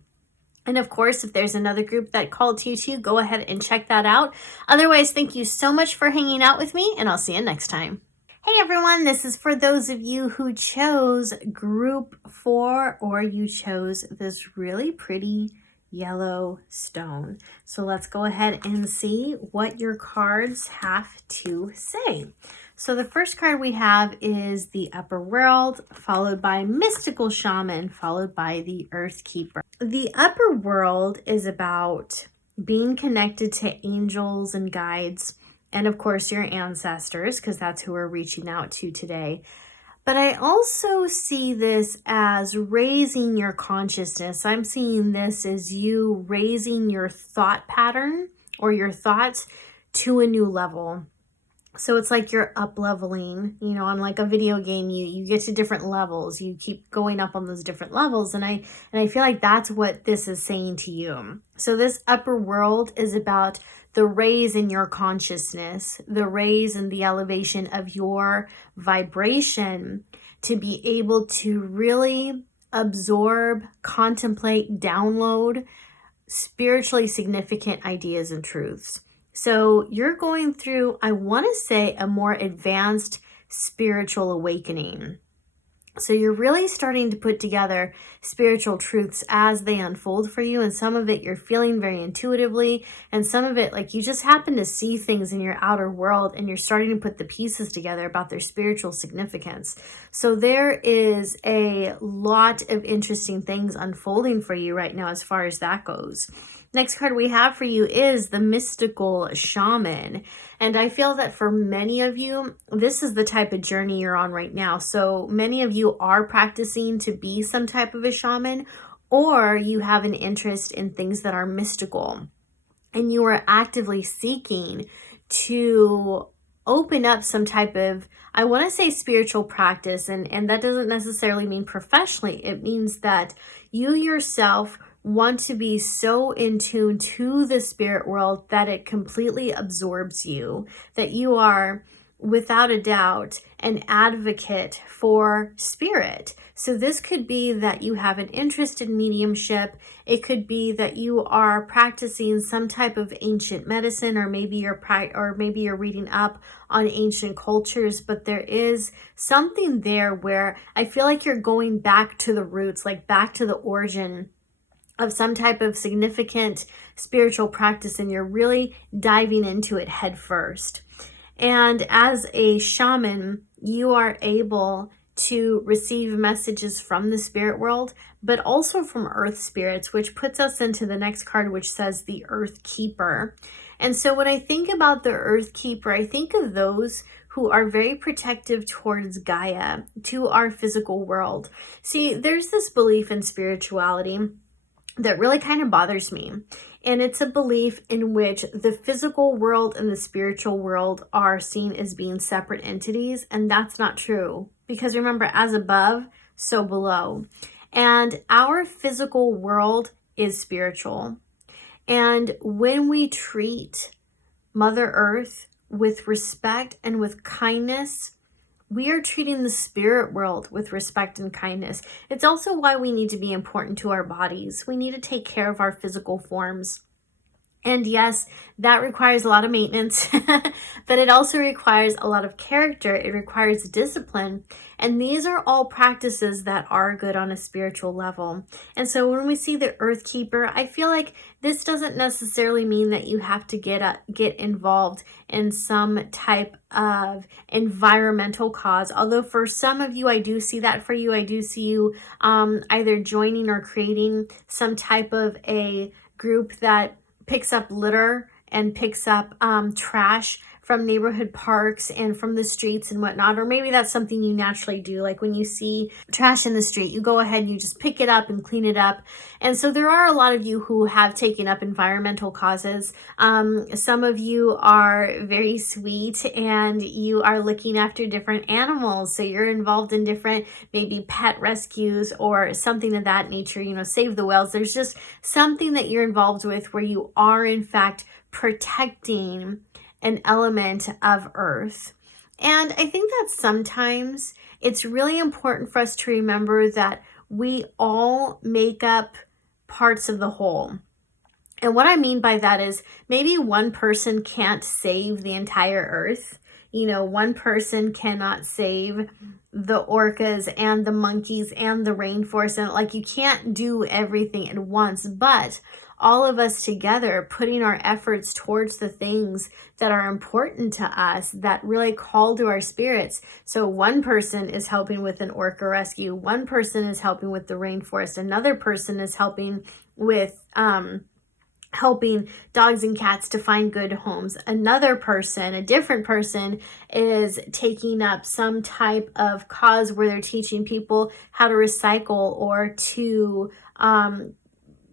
And of course, if there's another group that called to you too, go ahead and check that out. Otherwise, thank you so much for hanging out with me, and I'll see you next time. Hey everyone, this is for those of you who chose group 4 or you chose this really pretty yellow stone. So let's go ahead and see what your cards have to say. So the first card we have is the Upper World, followed by Mystical Shaman, followed by the Earth Keeper. The Upper World is about being connected to angels and guides, and of course your ancestors, because that's who we're reaching out to today. But I also see this as raising your consciousness. I'm seeing this as you raising your thought pattern or your thoughts to a new level. So it's like you're up leveling, you know, on like a video game, you get to different levels. You keep going up on those different levels. And I feel like that's what this is saying to you. So this upper world is about the raise in your consciousness, the raise in the elevation of your vibration to be able to really absorb, contemplate, download spiritually significant ideas and truths. So you're going through, I want to say, a more advanced spiritual awakening. So you're really starting to put together spiritual truths as they unfold for you. And some of it you're feeling very intuitively. And some of it, like you just happen to see things in your outer world and you're starting to put the pieces together about their spiritual significance. So there is a lot of interesting things unfolding for you right now as far as that goes. Next card we have for you is the Mystical Shaman. And I feel that for many of you, this is the type of journey you're on right now. So many of you are practicing to be some type of a shaman, or you have an interest in things that are mystical. And you are actively seeking to open up some type of, I want to say, spiritual practice. And that doesn't necessarily mean professionally. It means that you yourself want to be so in tune to the spirit world that it completely absorbs you, that you are without a doubt an advocate for spirit. So this could be that you have an interest in mediumship. It could be that you are practicing some type of ancient medicine, or maybe you're reading up on ancient cultures, but there is something there where I feel like you're going back to the roots, like back to the origin of some type of significant spiritual practice, and you're really diving into it head first. And as a shaman, you are able to receive messages from the spirit world, but also from earth spirits, which puts us into the next card, which says the Earth Keeper. And so when I think about the Earth Keeper, I think of those who are very protective towards Gaia, to our physical world. See, there's this belief in spirituality that really kind of bothers me. And it's a belief in which the physical world and the spiritual world are seen as being separate entities. And that's not true. Because remember, as above, so below. And our physical world is spiritual. And when we treat Mother Earth with respect and with kindness, we are treating the spirit world with respect and kindness. It's also why we need to be important to our bodies. We need to take care of our physical forms. And yes, that requires a lot of maintenance, but it also requires a lot of character. It requires discipline. And these are all practices that are good on a spiritual level. And so when we see the Earth Keeper, I feel like this doesn't necessarily mean that you have to get involved in some type of environmental cause. Although for some of you, I do see that for you. I do see you either joining or creating some type of a group that picks up litter and picks up trash from neighborhood parks and from the streets and whatnot. Or maybe that's something you naturally do. Like when you see trash in the street, you go ahead and you just pick it up and clean it up. And so there are a lot of you who have taken up environmental causes. Some of you are very sweet and you are looking after different animals. So you're involved in different maybe pet rescues or something of that nature, you know, save the whales. There's just something that you're involved with where you are in fact protecting an element of earth. And I think that sometimes it's really important for us to remember that we all make up parts of the whole. And what I mean by that is maybe one person can't save the entire earth. One person cannot save the orcas and the monkeys and the rainforest. And you can't do everything at once, but all of us together putting our efforts towards the things that are important to us, that really call to our spirits. So one person is helping with an orca rescue. One person is helping with the rainforest. Another person is helping with, helping dogs and cats to find good homes. Another person, a different person, is taking up some type of cause where they're teaching people how to recycle or to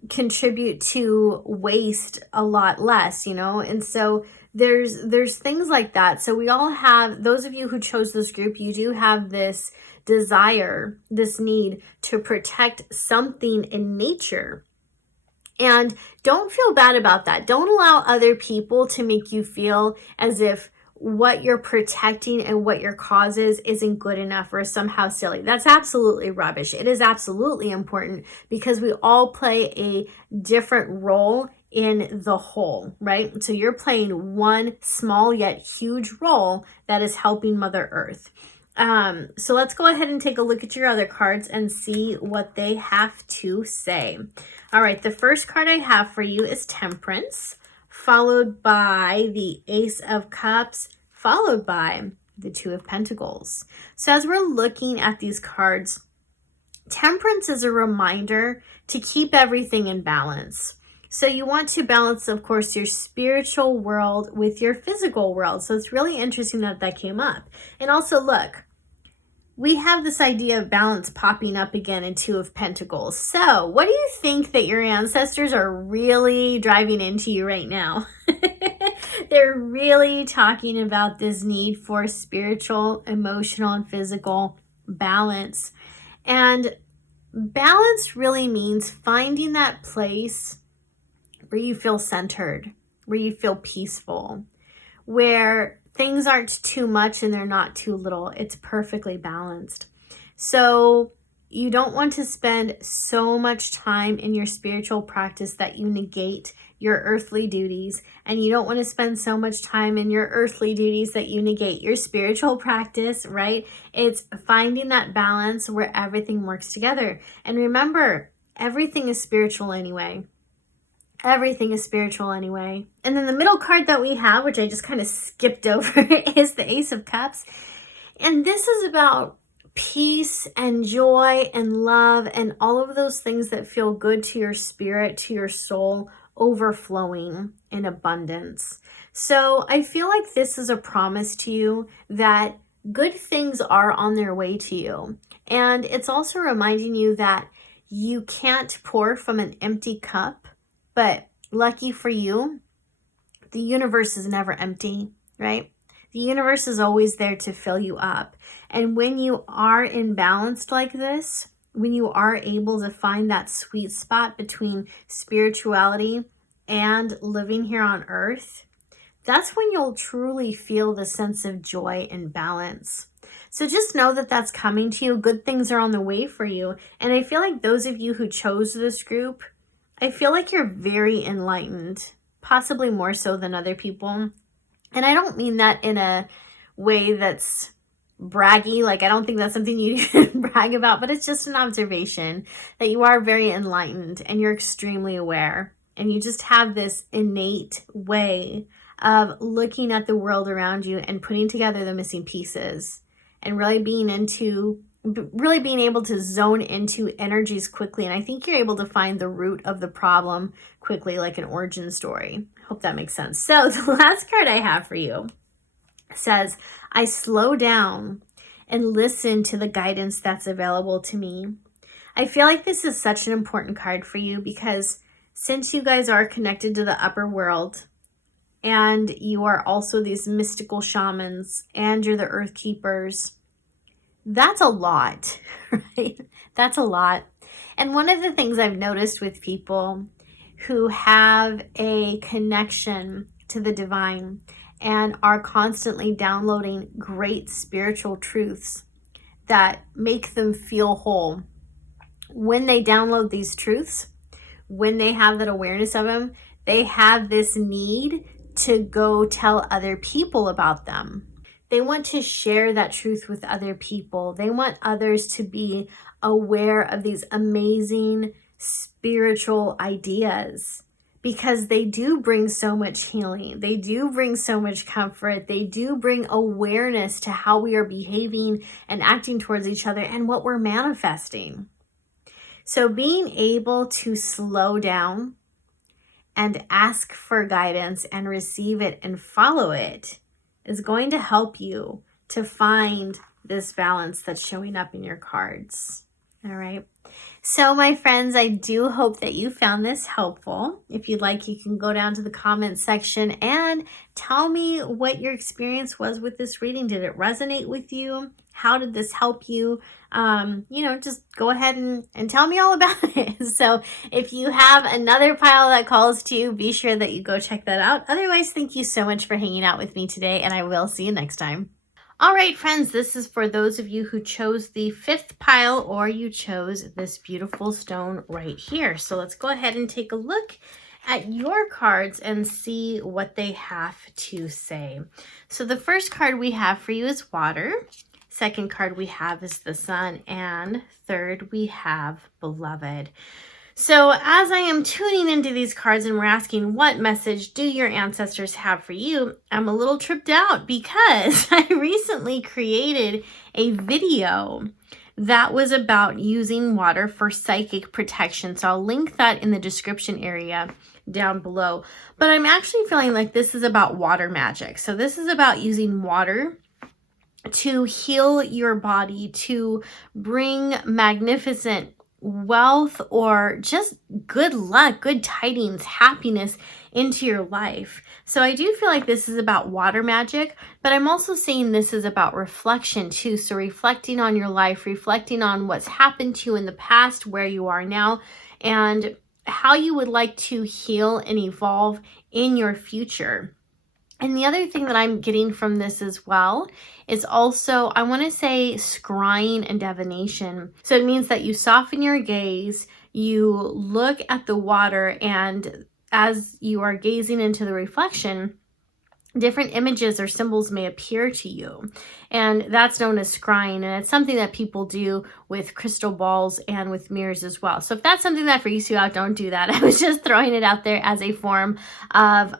contribute to waste a lot less, and so there's things like that. So we all have, those of you who chose this group, you do have this desire, this need to protect something in nature. And don't feel bad about that. Don't allow other people to make you feel as if what you're protecting and what your cause is isn't good enough or somehow silly. That's absolutely rubbish. It is absolutely important because we all play a different role in the whole, right? So you're playing one small yet huge role that is helping Mother Earth. So let's go ahead and take a look at your other cards and see what they have to say. All right, the first card I have for you is Temperance, followed by the Ace of Cups, followed by the Two of Pentacles. So as we're looking at these cards, Temperance is a reminder to keep everything in balance. So you want to balance, of course, your spiritual world with your physical world. So it's really interesting that that came up. And also, look, we have this idea of balance popping up again in Two of Pentacles. So what do you think that your ancestors are really driving into you right now? They're really talking about this need for spiritual, emotional, and physical balance. And balance really means finding that place where you feel centered, where you feel peaceful, where things aren't too much and they're not too little. It's perfectly balanced. So you don't want to spend so much time in your spiritual practice that you negate your earthly duties. And you don't want to spend so much time in your earthly duties that you negate your spiritual practice, right? It's finding that balance where everything works together. And remember, everything is spiritual anyway. Everything is spiritual anyway. And then the middle card that we have, which I just kind of skipped over, is the Ace of Cups. And this is about peace and joy and love and all of those things that feel good to your spirit, to your soul, overflowing in abundance. So I feel like this is a promise to you that good things are on their way to you. And it's also reminding you that you can't pour from an empty cup. But lucky for you, the universe is never empty, right? The universe is always there to fill you up. And when you are imbalanced like this, when you are able to find that sweet spot between spirituality and living here on earth, that's when you'll truly feel the sense of joy and balance. So just know that that's coming to you. Good things are on the way for you. And I feel like those of you who chose this group, I feel like you're very enlightened, possibly more so than other people. And I don't mean that in a way that's braggy. I don't think that's something you can brag about, but it's just an observation that you are very enlightened and you're extremely aware. And you just have this innate way of looking at the world around you and putting together the missing pieces and really being able to zone into energies quickly. And I think you're able to find the root of the problem quickly, like an origin story. Hope that makes sense. So the last card I have for you says, I slow down and listen to the guidance that's available to me. I feel like this is such an important card for you because since you guys are connected to the upper world and you are also these mystical shamans and you're the earth keepers, that's a lot, right? That's a lot. And one of the things I've noticed with people who have a connection to the divine and are constantly downloading great spiritual truths that make them feel whole. When they download these truths, when they have that awareness of them, they have this need to go tell other people about them. They want to share that truth with other people. They want others to be aware of these amazing spiritual ideas because they do bring so much healing. They do bring so much comfort. They do bring awareness to how we are behaving and acting towards each other and what we're manifesting. So being able to slow down and ask for guidance and receive it and follow it is going to help you to find this balance that's showing up in your cards. All right. So my friends, I do hope that you found this helpful. If you'd like, you can go down to the comments section and tell me what your experience was with this reading. Did it resonate with you? How did this help you? Just go ahead and tell me all about it. So if you have another pile that calls to you, be sure that you go check that out. Otherwise, thank you so much for hanging out with me today, and I will see you next time. All right, friends, this is for those of you who chose the 5th pile or you chose this beautiful stone right here. So let's go ahead and take a look at your cards and see what they have to say. So the first card we have for you is water. Second card we have is the sun. And third, we have beloved. So as I am tuning into these cards and we're asking what message do your ancestors have for you, I'm a little tripped out because I recently created a video that was about using water for psychic protection. So I'll link that in the description area down below. But I'm actually feeling like this is about water magic. So this is about using water to heal your body, to bring magnificent wealth or just good luck, good tidings, happiness into your life. So I do feel like this is about water magic, but I'm also saying this is about reflection too. So reflecting on your life, reflecting on what's happened to you in the past, where you are now, and how you would like to heal and evolve in your future. And the other thing that I'm getting from this as well is also, I want to say, scrying and divination. So it means that you soften your gaze, you look at the water, and as you are gazing into the reflection, different images or symbols may appear to you. And that's known as scrying. And it's something that people do with crystal balls and with mirrors as well. So if that's something that freaks you out, don't do that. I was just throwing it out there as a form of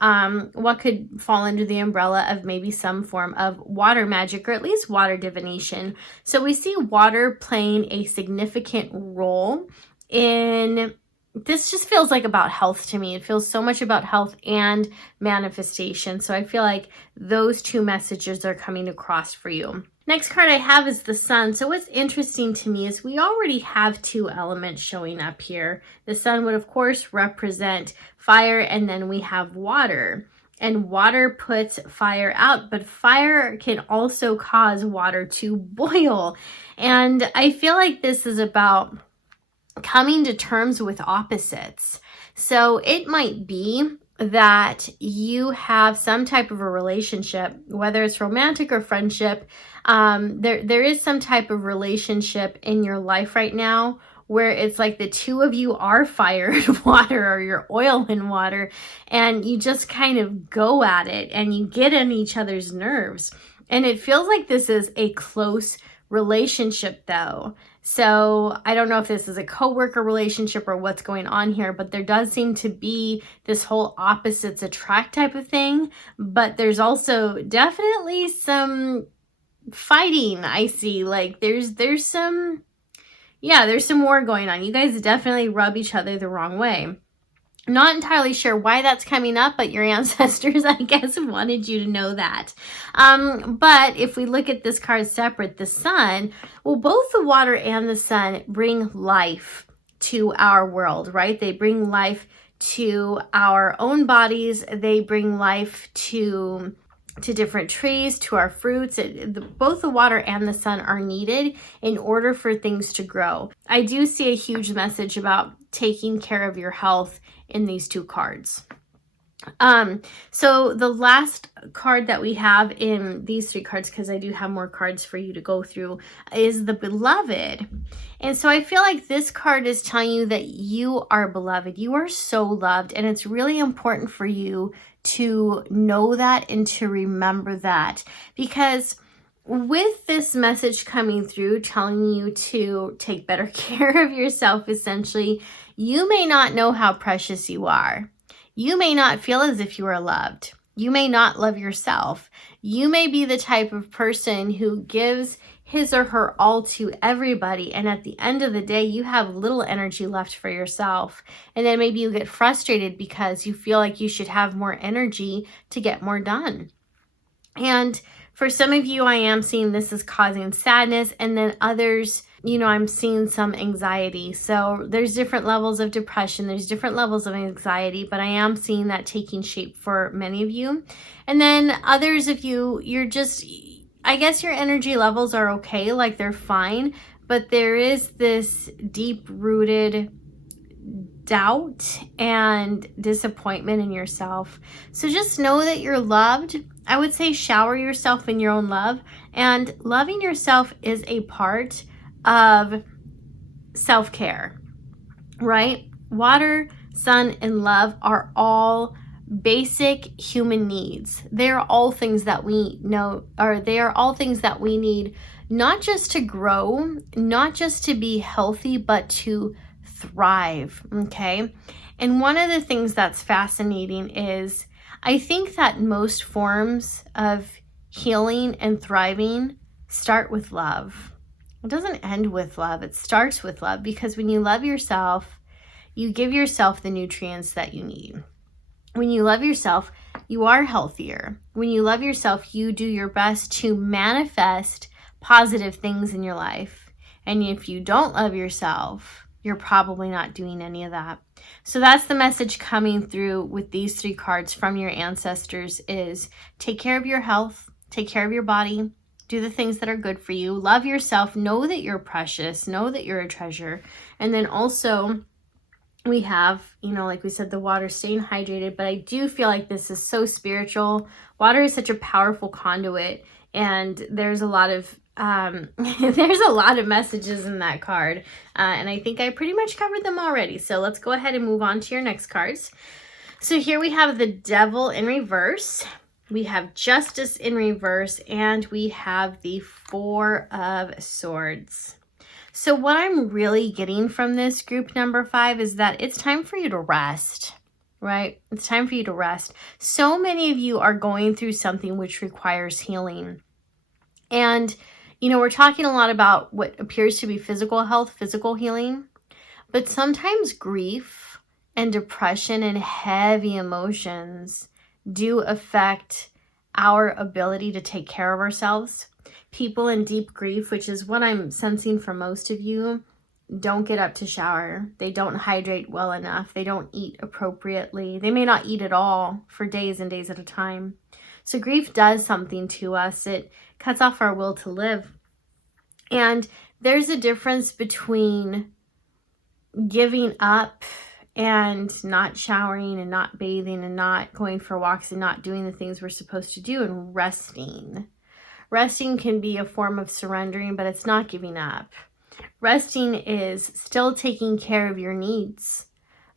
what could fall under the umbrella of maybe some form of water magic, or at least water divination. So we see water playing a significant role in this. Just feels like about health to me. It feels so much about health and manifestation. So I feel like those two messages are coming across for you. Next card I have is the sun. So what's interesting to me is we already have two elements showing up here. The sun would, of course, represent fire, and then we have water. And water puts fire out, but fire can also cause water to boil. And I feel like this is about coming to terms with opposites. So it might be that you have some type of a relationship, whether it's romantic or friendship. There is some type of relationship in your life right now where it's like the two of you are fire and water, or you're oil and water, and you just kind of go at it and you get on each other's nerves. And it feels like this is a close relationship though. So I don't know if this is a coworker relationship or what's going on here, but there does seem to be this whole opposites attract type of thing. But there's also definitely some fighting. I see, like there's some war going on. You guys definitely rub each other the wrong way. Not entirely sure why that's coming up, but your ancestors, I guess, wanted you to know that. But if we look at this card separate, the sun, well, both the water and the sun bring life to our world, right? They bring life to our own bodies. They bring life to different trees, to our fruits. Both the water and the sun are needed in order for things to grow. I do see a huge message about taking care of your health in these two cards. So the last card that we have in these 3 cards, because I do have more cards for you to go through, is the Beloved. And so I feel like this card is telling you that you are beloved. You are so loved, and it's really important for you to know that and to remember that, because with this message coming through telling you to take better care of yourself, essentially, you may not know how precious you are. You may not feel as if you are loved. You may not love yourself. You may be the type of person who gives his or her all to everybody, and at the end of the day, you have little energy left for yourself. And then maybe you get frustrated because you feel like you should have more energy to get more done. And for some of you, I am seeing this is causing sadness, and then others, I'm seeing some anxiety. So there's different levels of depression, there's different levels of anxiety, but I am seeing that taking shape for many of you. And then others of you, I guess your energy levels are okay, like they're fine, but there is this deep-rooted doubt and disappointment in yourself. So just know that you're loved. I would say shower yourself in your own love, and loving yourself is a part of self-care, right? Water, sun, and love are all basic human needs. They're all things that we know, or they are all things that we need, not just to grow, not just to be healthy, but to thrive, okay? And one of the things that's fascinating is I think that most forms of healing and thriving start with love. It doesn't end with love, it starts with love, because when you love yourself, you give yourself the nutrients that you need. When you love yourself, you are healthier. When you love yourself, you do your best to manifest positive things in your life. And if you don't love yourself, you're probably not doing any of that. So that's the message coming through with these 3 cards from your ancestors is take care of your health, take care of your body, do the things that are good for you, love yourself, know that you're precious, know that you're a treasure. And then also we have, like we said, the water, staying hydrated, but I do feel like this is so spiritual. Water is such a powerful conduit, and there's a lot of there's a lot of messages in that card, and I think I pretty much covered them already. So let's go ahead and move on to your next cards. So here we have the Devil in reverse, we have Justice in reverse, and we have the 4 of Swords. So what I'm really getting from this group number 5 is that it's time for you to rest, right? It's time for you to rest. So many of you are going through something which requires healing. And, we're talking a lot about what appears to be physical health, physical healing, but sometimes grief and depression and heavy emotions do affect our ability to take care of ourselves. People in deep grief, which is what I'm sensing for most of you, don't get up to shower. They don't hydrate well enough. They don't eat appropriately. They may not eat at all for days and days at a time. So grief does something to us. It cuts off our will to live. And there's a difference between giving up and not showering and not bathing and not going for walks and not doing the things we're supposed to do and resting. Resting can be a form of surrendering, but it's not giving up. Resting is still taking care of your needs,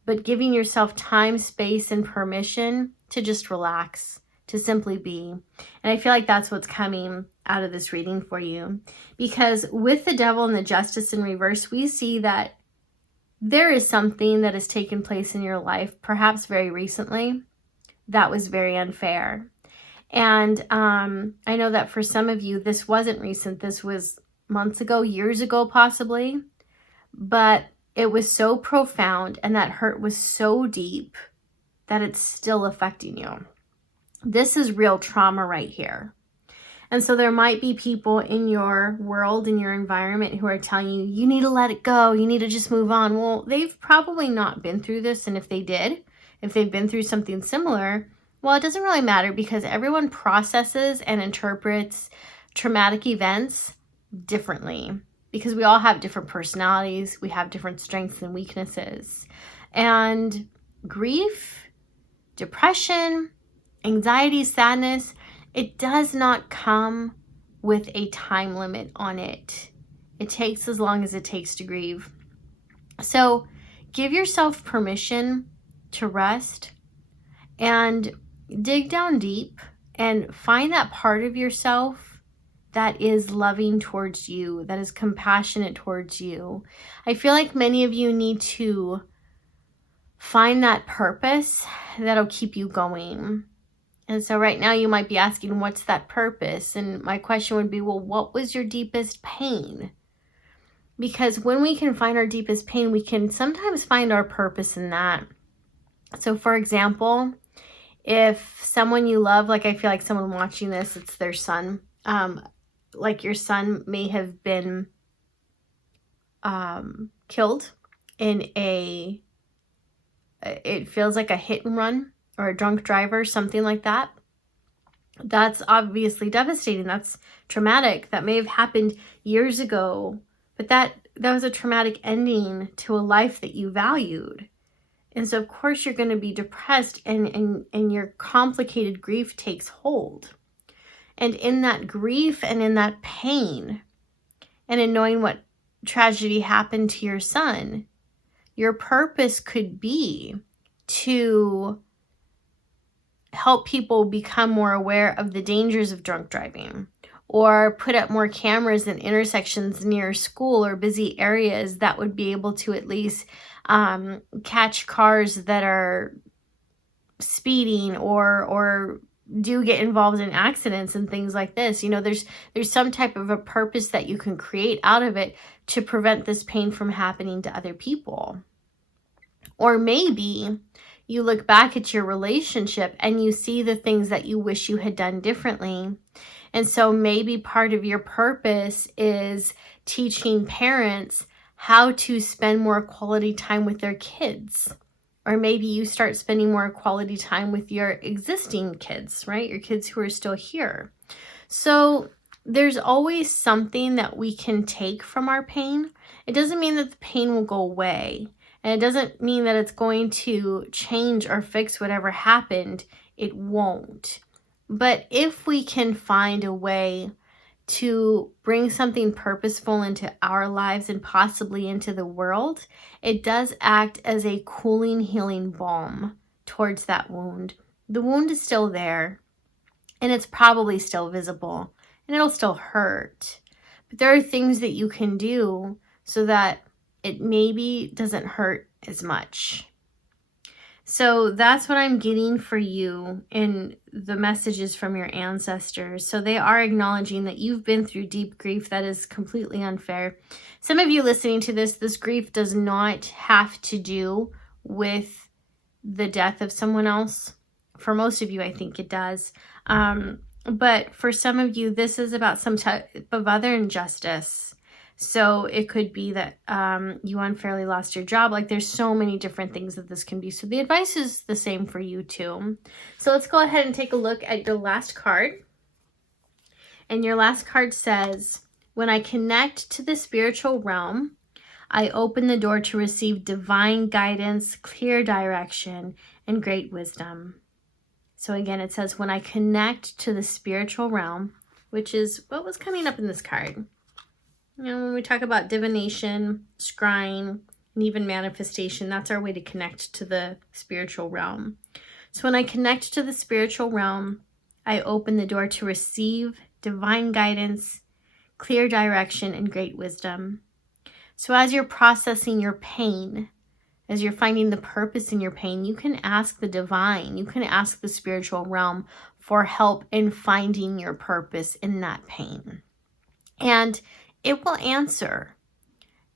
but giving yourself time, space, and permission to just relax, to simply be. And I feel like that's what's coming out of this reading for you. Because with the Devil and the Justice in reverse, we see that there is something that has taken place in your life, perhaps very recently, that was very unfair. And I know that for some of you, this wasn't recent. This was months ago, years ago, possibly. But it was so profound, and that hurt was so deep that it's still affecting you. This is real trauma right here. And so there might be people in your world, in your environment, who are telling you, you need to let it go. You need to just move on. Well, they've probably not been through this. And if they did, if they've been through something similar, well, it doesn't really matter, because everyone processes and interprets traumatic events differently, because we all have different personalities. We have different strengths and weaknesses. And grief depression, anxiety, sadness, it does not come with a time limit on it. It takes as long as it takes to grieve. So give yourself permission to rest and dig down deep and find that part of yourself that is loving towards you, that is compassionate towards you. I feel like many of you need to find that purpose that'll keep you going. And so right now you might be asking, what's that purpose? And my question would be, well, what was your deepest pain? Because when we can find our deepest pain, we can sometimes find our purpose in that. So for example, if someone you love, like I feel like someone watching this, it's their son. Like your son may have been killed in it feels like a hit and run or a drunk driver, something like that. That's obviously devastating. That's traumatic. That may have happened years ago, but that was a traumatic ending to a life that you valued. And so of course you're going to be depressed and your complicated grief takes hold. And in that grief and in that pain and in knowing what tragedy happened to your son, your purpose could be to help people become more aware of the dangers of drunk driving, or put up more cameras in intersections near school or busy areas that would be able to at least catch cars that are speeding or do get involved in accidents and things like this. You know, there's some type of a purpose that you can create out of it to prevent this pain from happening to other people. Or maybe you look back at your relationship and you see the things that you wish you had done differently. And so maybe part of your purpose is teaching parents how to spend more quality time with their kids. Or maybe you start spending more quality time with your existing kids, right? Your kids who are still here. So there's always something that we can take from our pain. It doesn't mean that the pain will go away. And it doesn't mean that it's going to change or fix whatever happened. It won't. But if we can find a way to bring something purposeful into our lives and possibly into the world, it does act as a cooling, healing balm towards that wound. The wound is still there, and it's probably still visible, and it'll still hurt. But there are things that you can do so that it maybe doesn't hurt as much. So that's what I'm getting for you in the messages from your ancestors. So they are acknowledging that you've been through deep grief that is completely unfair. Some of you listening to this grief does not have to do with the death of someone else. For most of you, I think it does. But for some of you, this is about some type of other injustice. So it could be that you unfairly lost your job. Like there's so many different things that this can be. So the advice is the same for you too. So let's go ahead and take a look at your last card. And your last card says, when I connect to the spiritual realm, I open the door to receive divine guidance, clear direction, and great wisdom. So again, it says, when I connect to the spiritual realm, which is what was coming up in this card. You know, when we talk about divination, scrying, and even manifestation, that's our way to connect to the spiritual realm. So when I connect to the spiritual realm, I open the door to receive divine guidance, clear direction, and great wisdom. So as you're processing your pain, as you're finding the purpose in your pain, you can ask the divine, you can ask the spiritual realm for help in finding your purpose in that pain. And it will answer.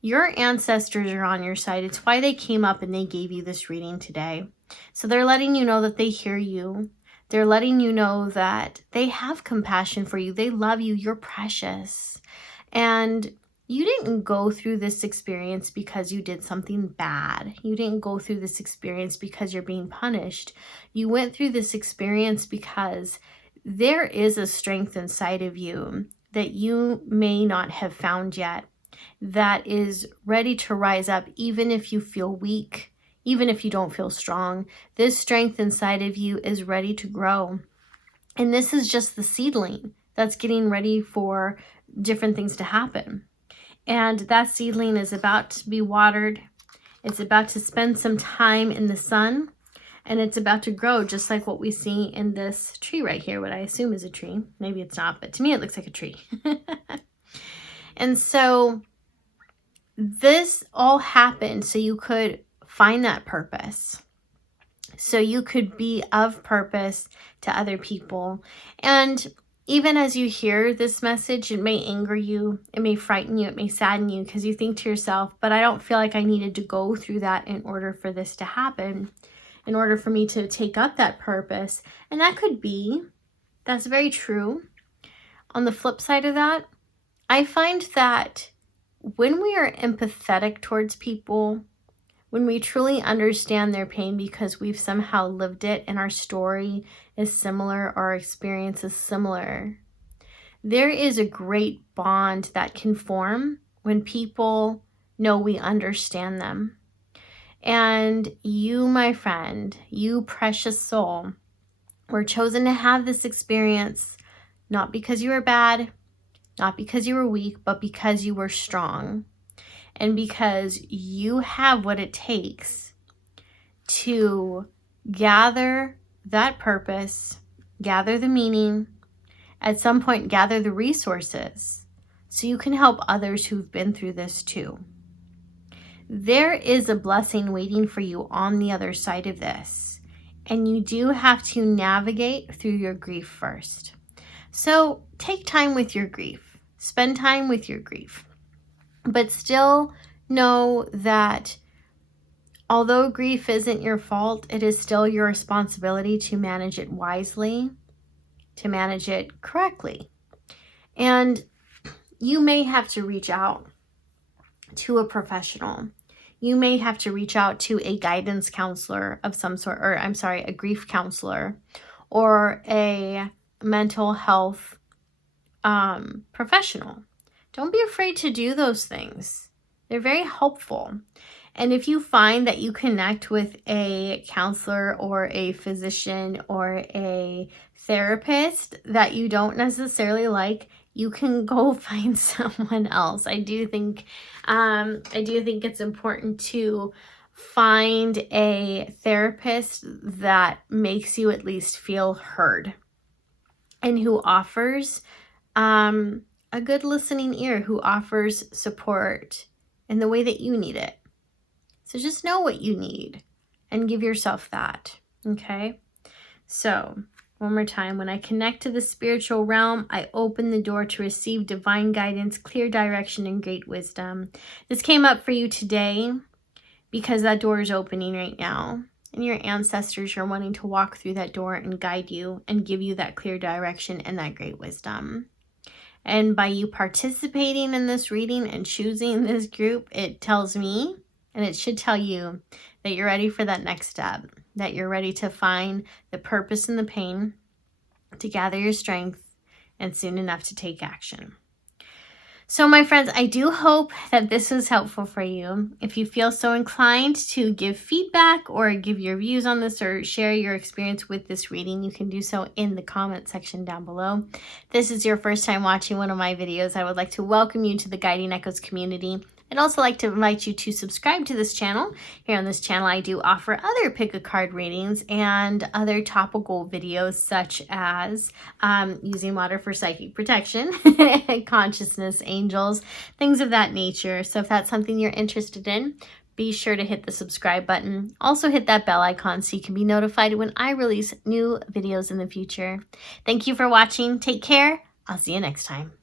Your ancestors are on your side. It's why they came up and they gave you this reading today. So they're letting you know that they hear you. They're letting you know that they have compassion for you. They love you. You're precious. And you didn't go through this experience because you did something bad. You didn't go through this experience because you're being punished. You went through this experience because there is a strength inside of you that you may not have found yet, that is ready to rise up even if you feel weak, even if you don't feel strong. This strength inside of you is ready to grow. And this is just the seedling that's getting ready for different things to happen. And that seedling is about to be watered. It's about to spend some time in the sun. And it's about to grow just like what we see in this tree right here, what I assume is a tree. Maybe it's not, but to me it looks like a tree. And so this all happened so you could find that purpose. So you could be of purpose to other people. And even as you hear this message, it may anger you, it may frighten you, it may sadden you, because you think to yourself, but I don't feel like I needed to go through that in order for this to happen, in order for me to take up that purpose. And that could be, that's very true. On the flip side of that, I find that when we are empathetic towards people, when we truly understand their pain because we've somehow lived it and our story is similar, our experience is similar, there is a great bond that can form when people know we understand them. And you, my friend, you precious soul, were chosen to have this experience, not because you were bad, not because you were weak, but because you were strong. And because you have what it takes to gather that purpose, gather the meaning, at some point gather the resources so you can help others who've been through this too. There is a blessing waiting for you on the other side of this, and you do have to navigate through your grief first. So take time with your grief, spend time with your grief. But still know that although grief isn't your fault, it is still your responsibility to manage it wisely, to manage it correctly. And you may have to reach out to a professional. You may have to reach out to a guidance counselor of some sort, or a grief counselor, or a mental health professional. Don't be afraid to do those things. They're very helpful. And if you find that you connect with a counselor or a physician or a therapist that you don't necessarily like, you can go find someone else. I do think it's important to find a therapist that makes you at least feel heard and who offers a good listening ear, who offers support in the way that you need it. So just know what you need and give yourself that, okay? So one more time, when I connect to the spiritual realm, I open the door to receive divine guidance, clear direction, and great wisdom. This came up for you today because that door is opening right now. And your ancestors are wanting to walk through that door and guide you and give you that clear direction and that great wisdom. And by you participating in this reading and choosing this group, it tells me, and it should tell you, that you're ready for that next step, that you're ready to find the purpose in the pain, to gather your strength, and soon enough to take action. So my friends, I do hope that this was helpful for you. If you feel so inclined to give feedback or give your views on this or share your experience with this reading, you can do so in the comment section down below. If this is your first time watching one of my videos, I would like to welcome you to the Guiding Echoes community. I'd also like to invite you to subscribe to this channel. Here on this channel, I do offer other pick-a-card readings and other topical videos such as using water for psychic protection, consciousness, angels, things of that nature. So if that's something you're interested in, be sure to hit the subscribe button. Also hit that bell icon so you can be notified when I release new videos in the future. Thank you for watching. Take care. I'll see you next time.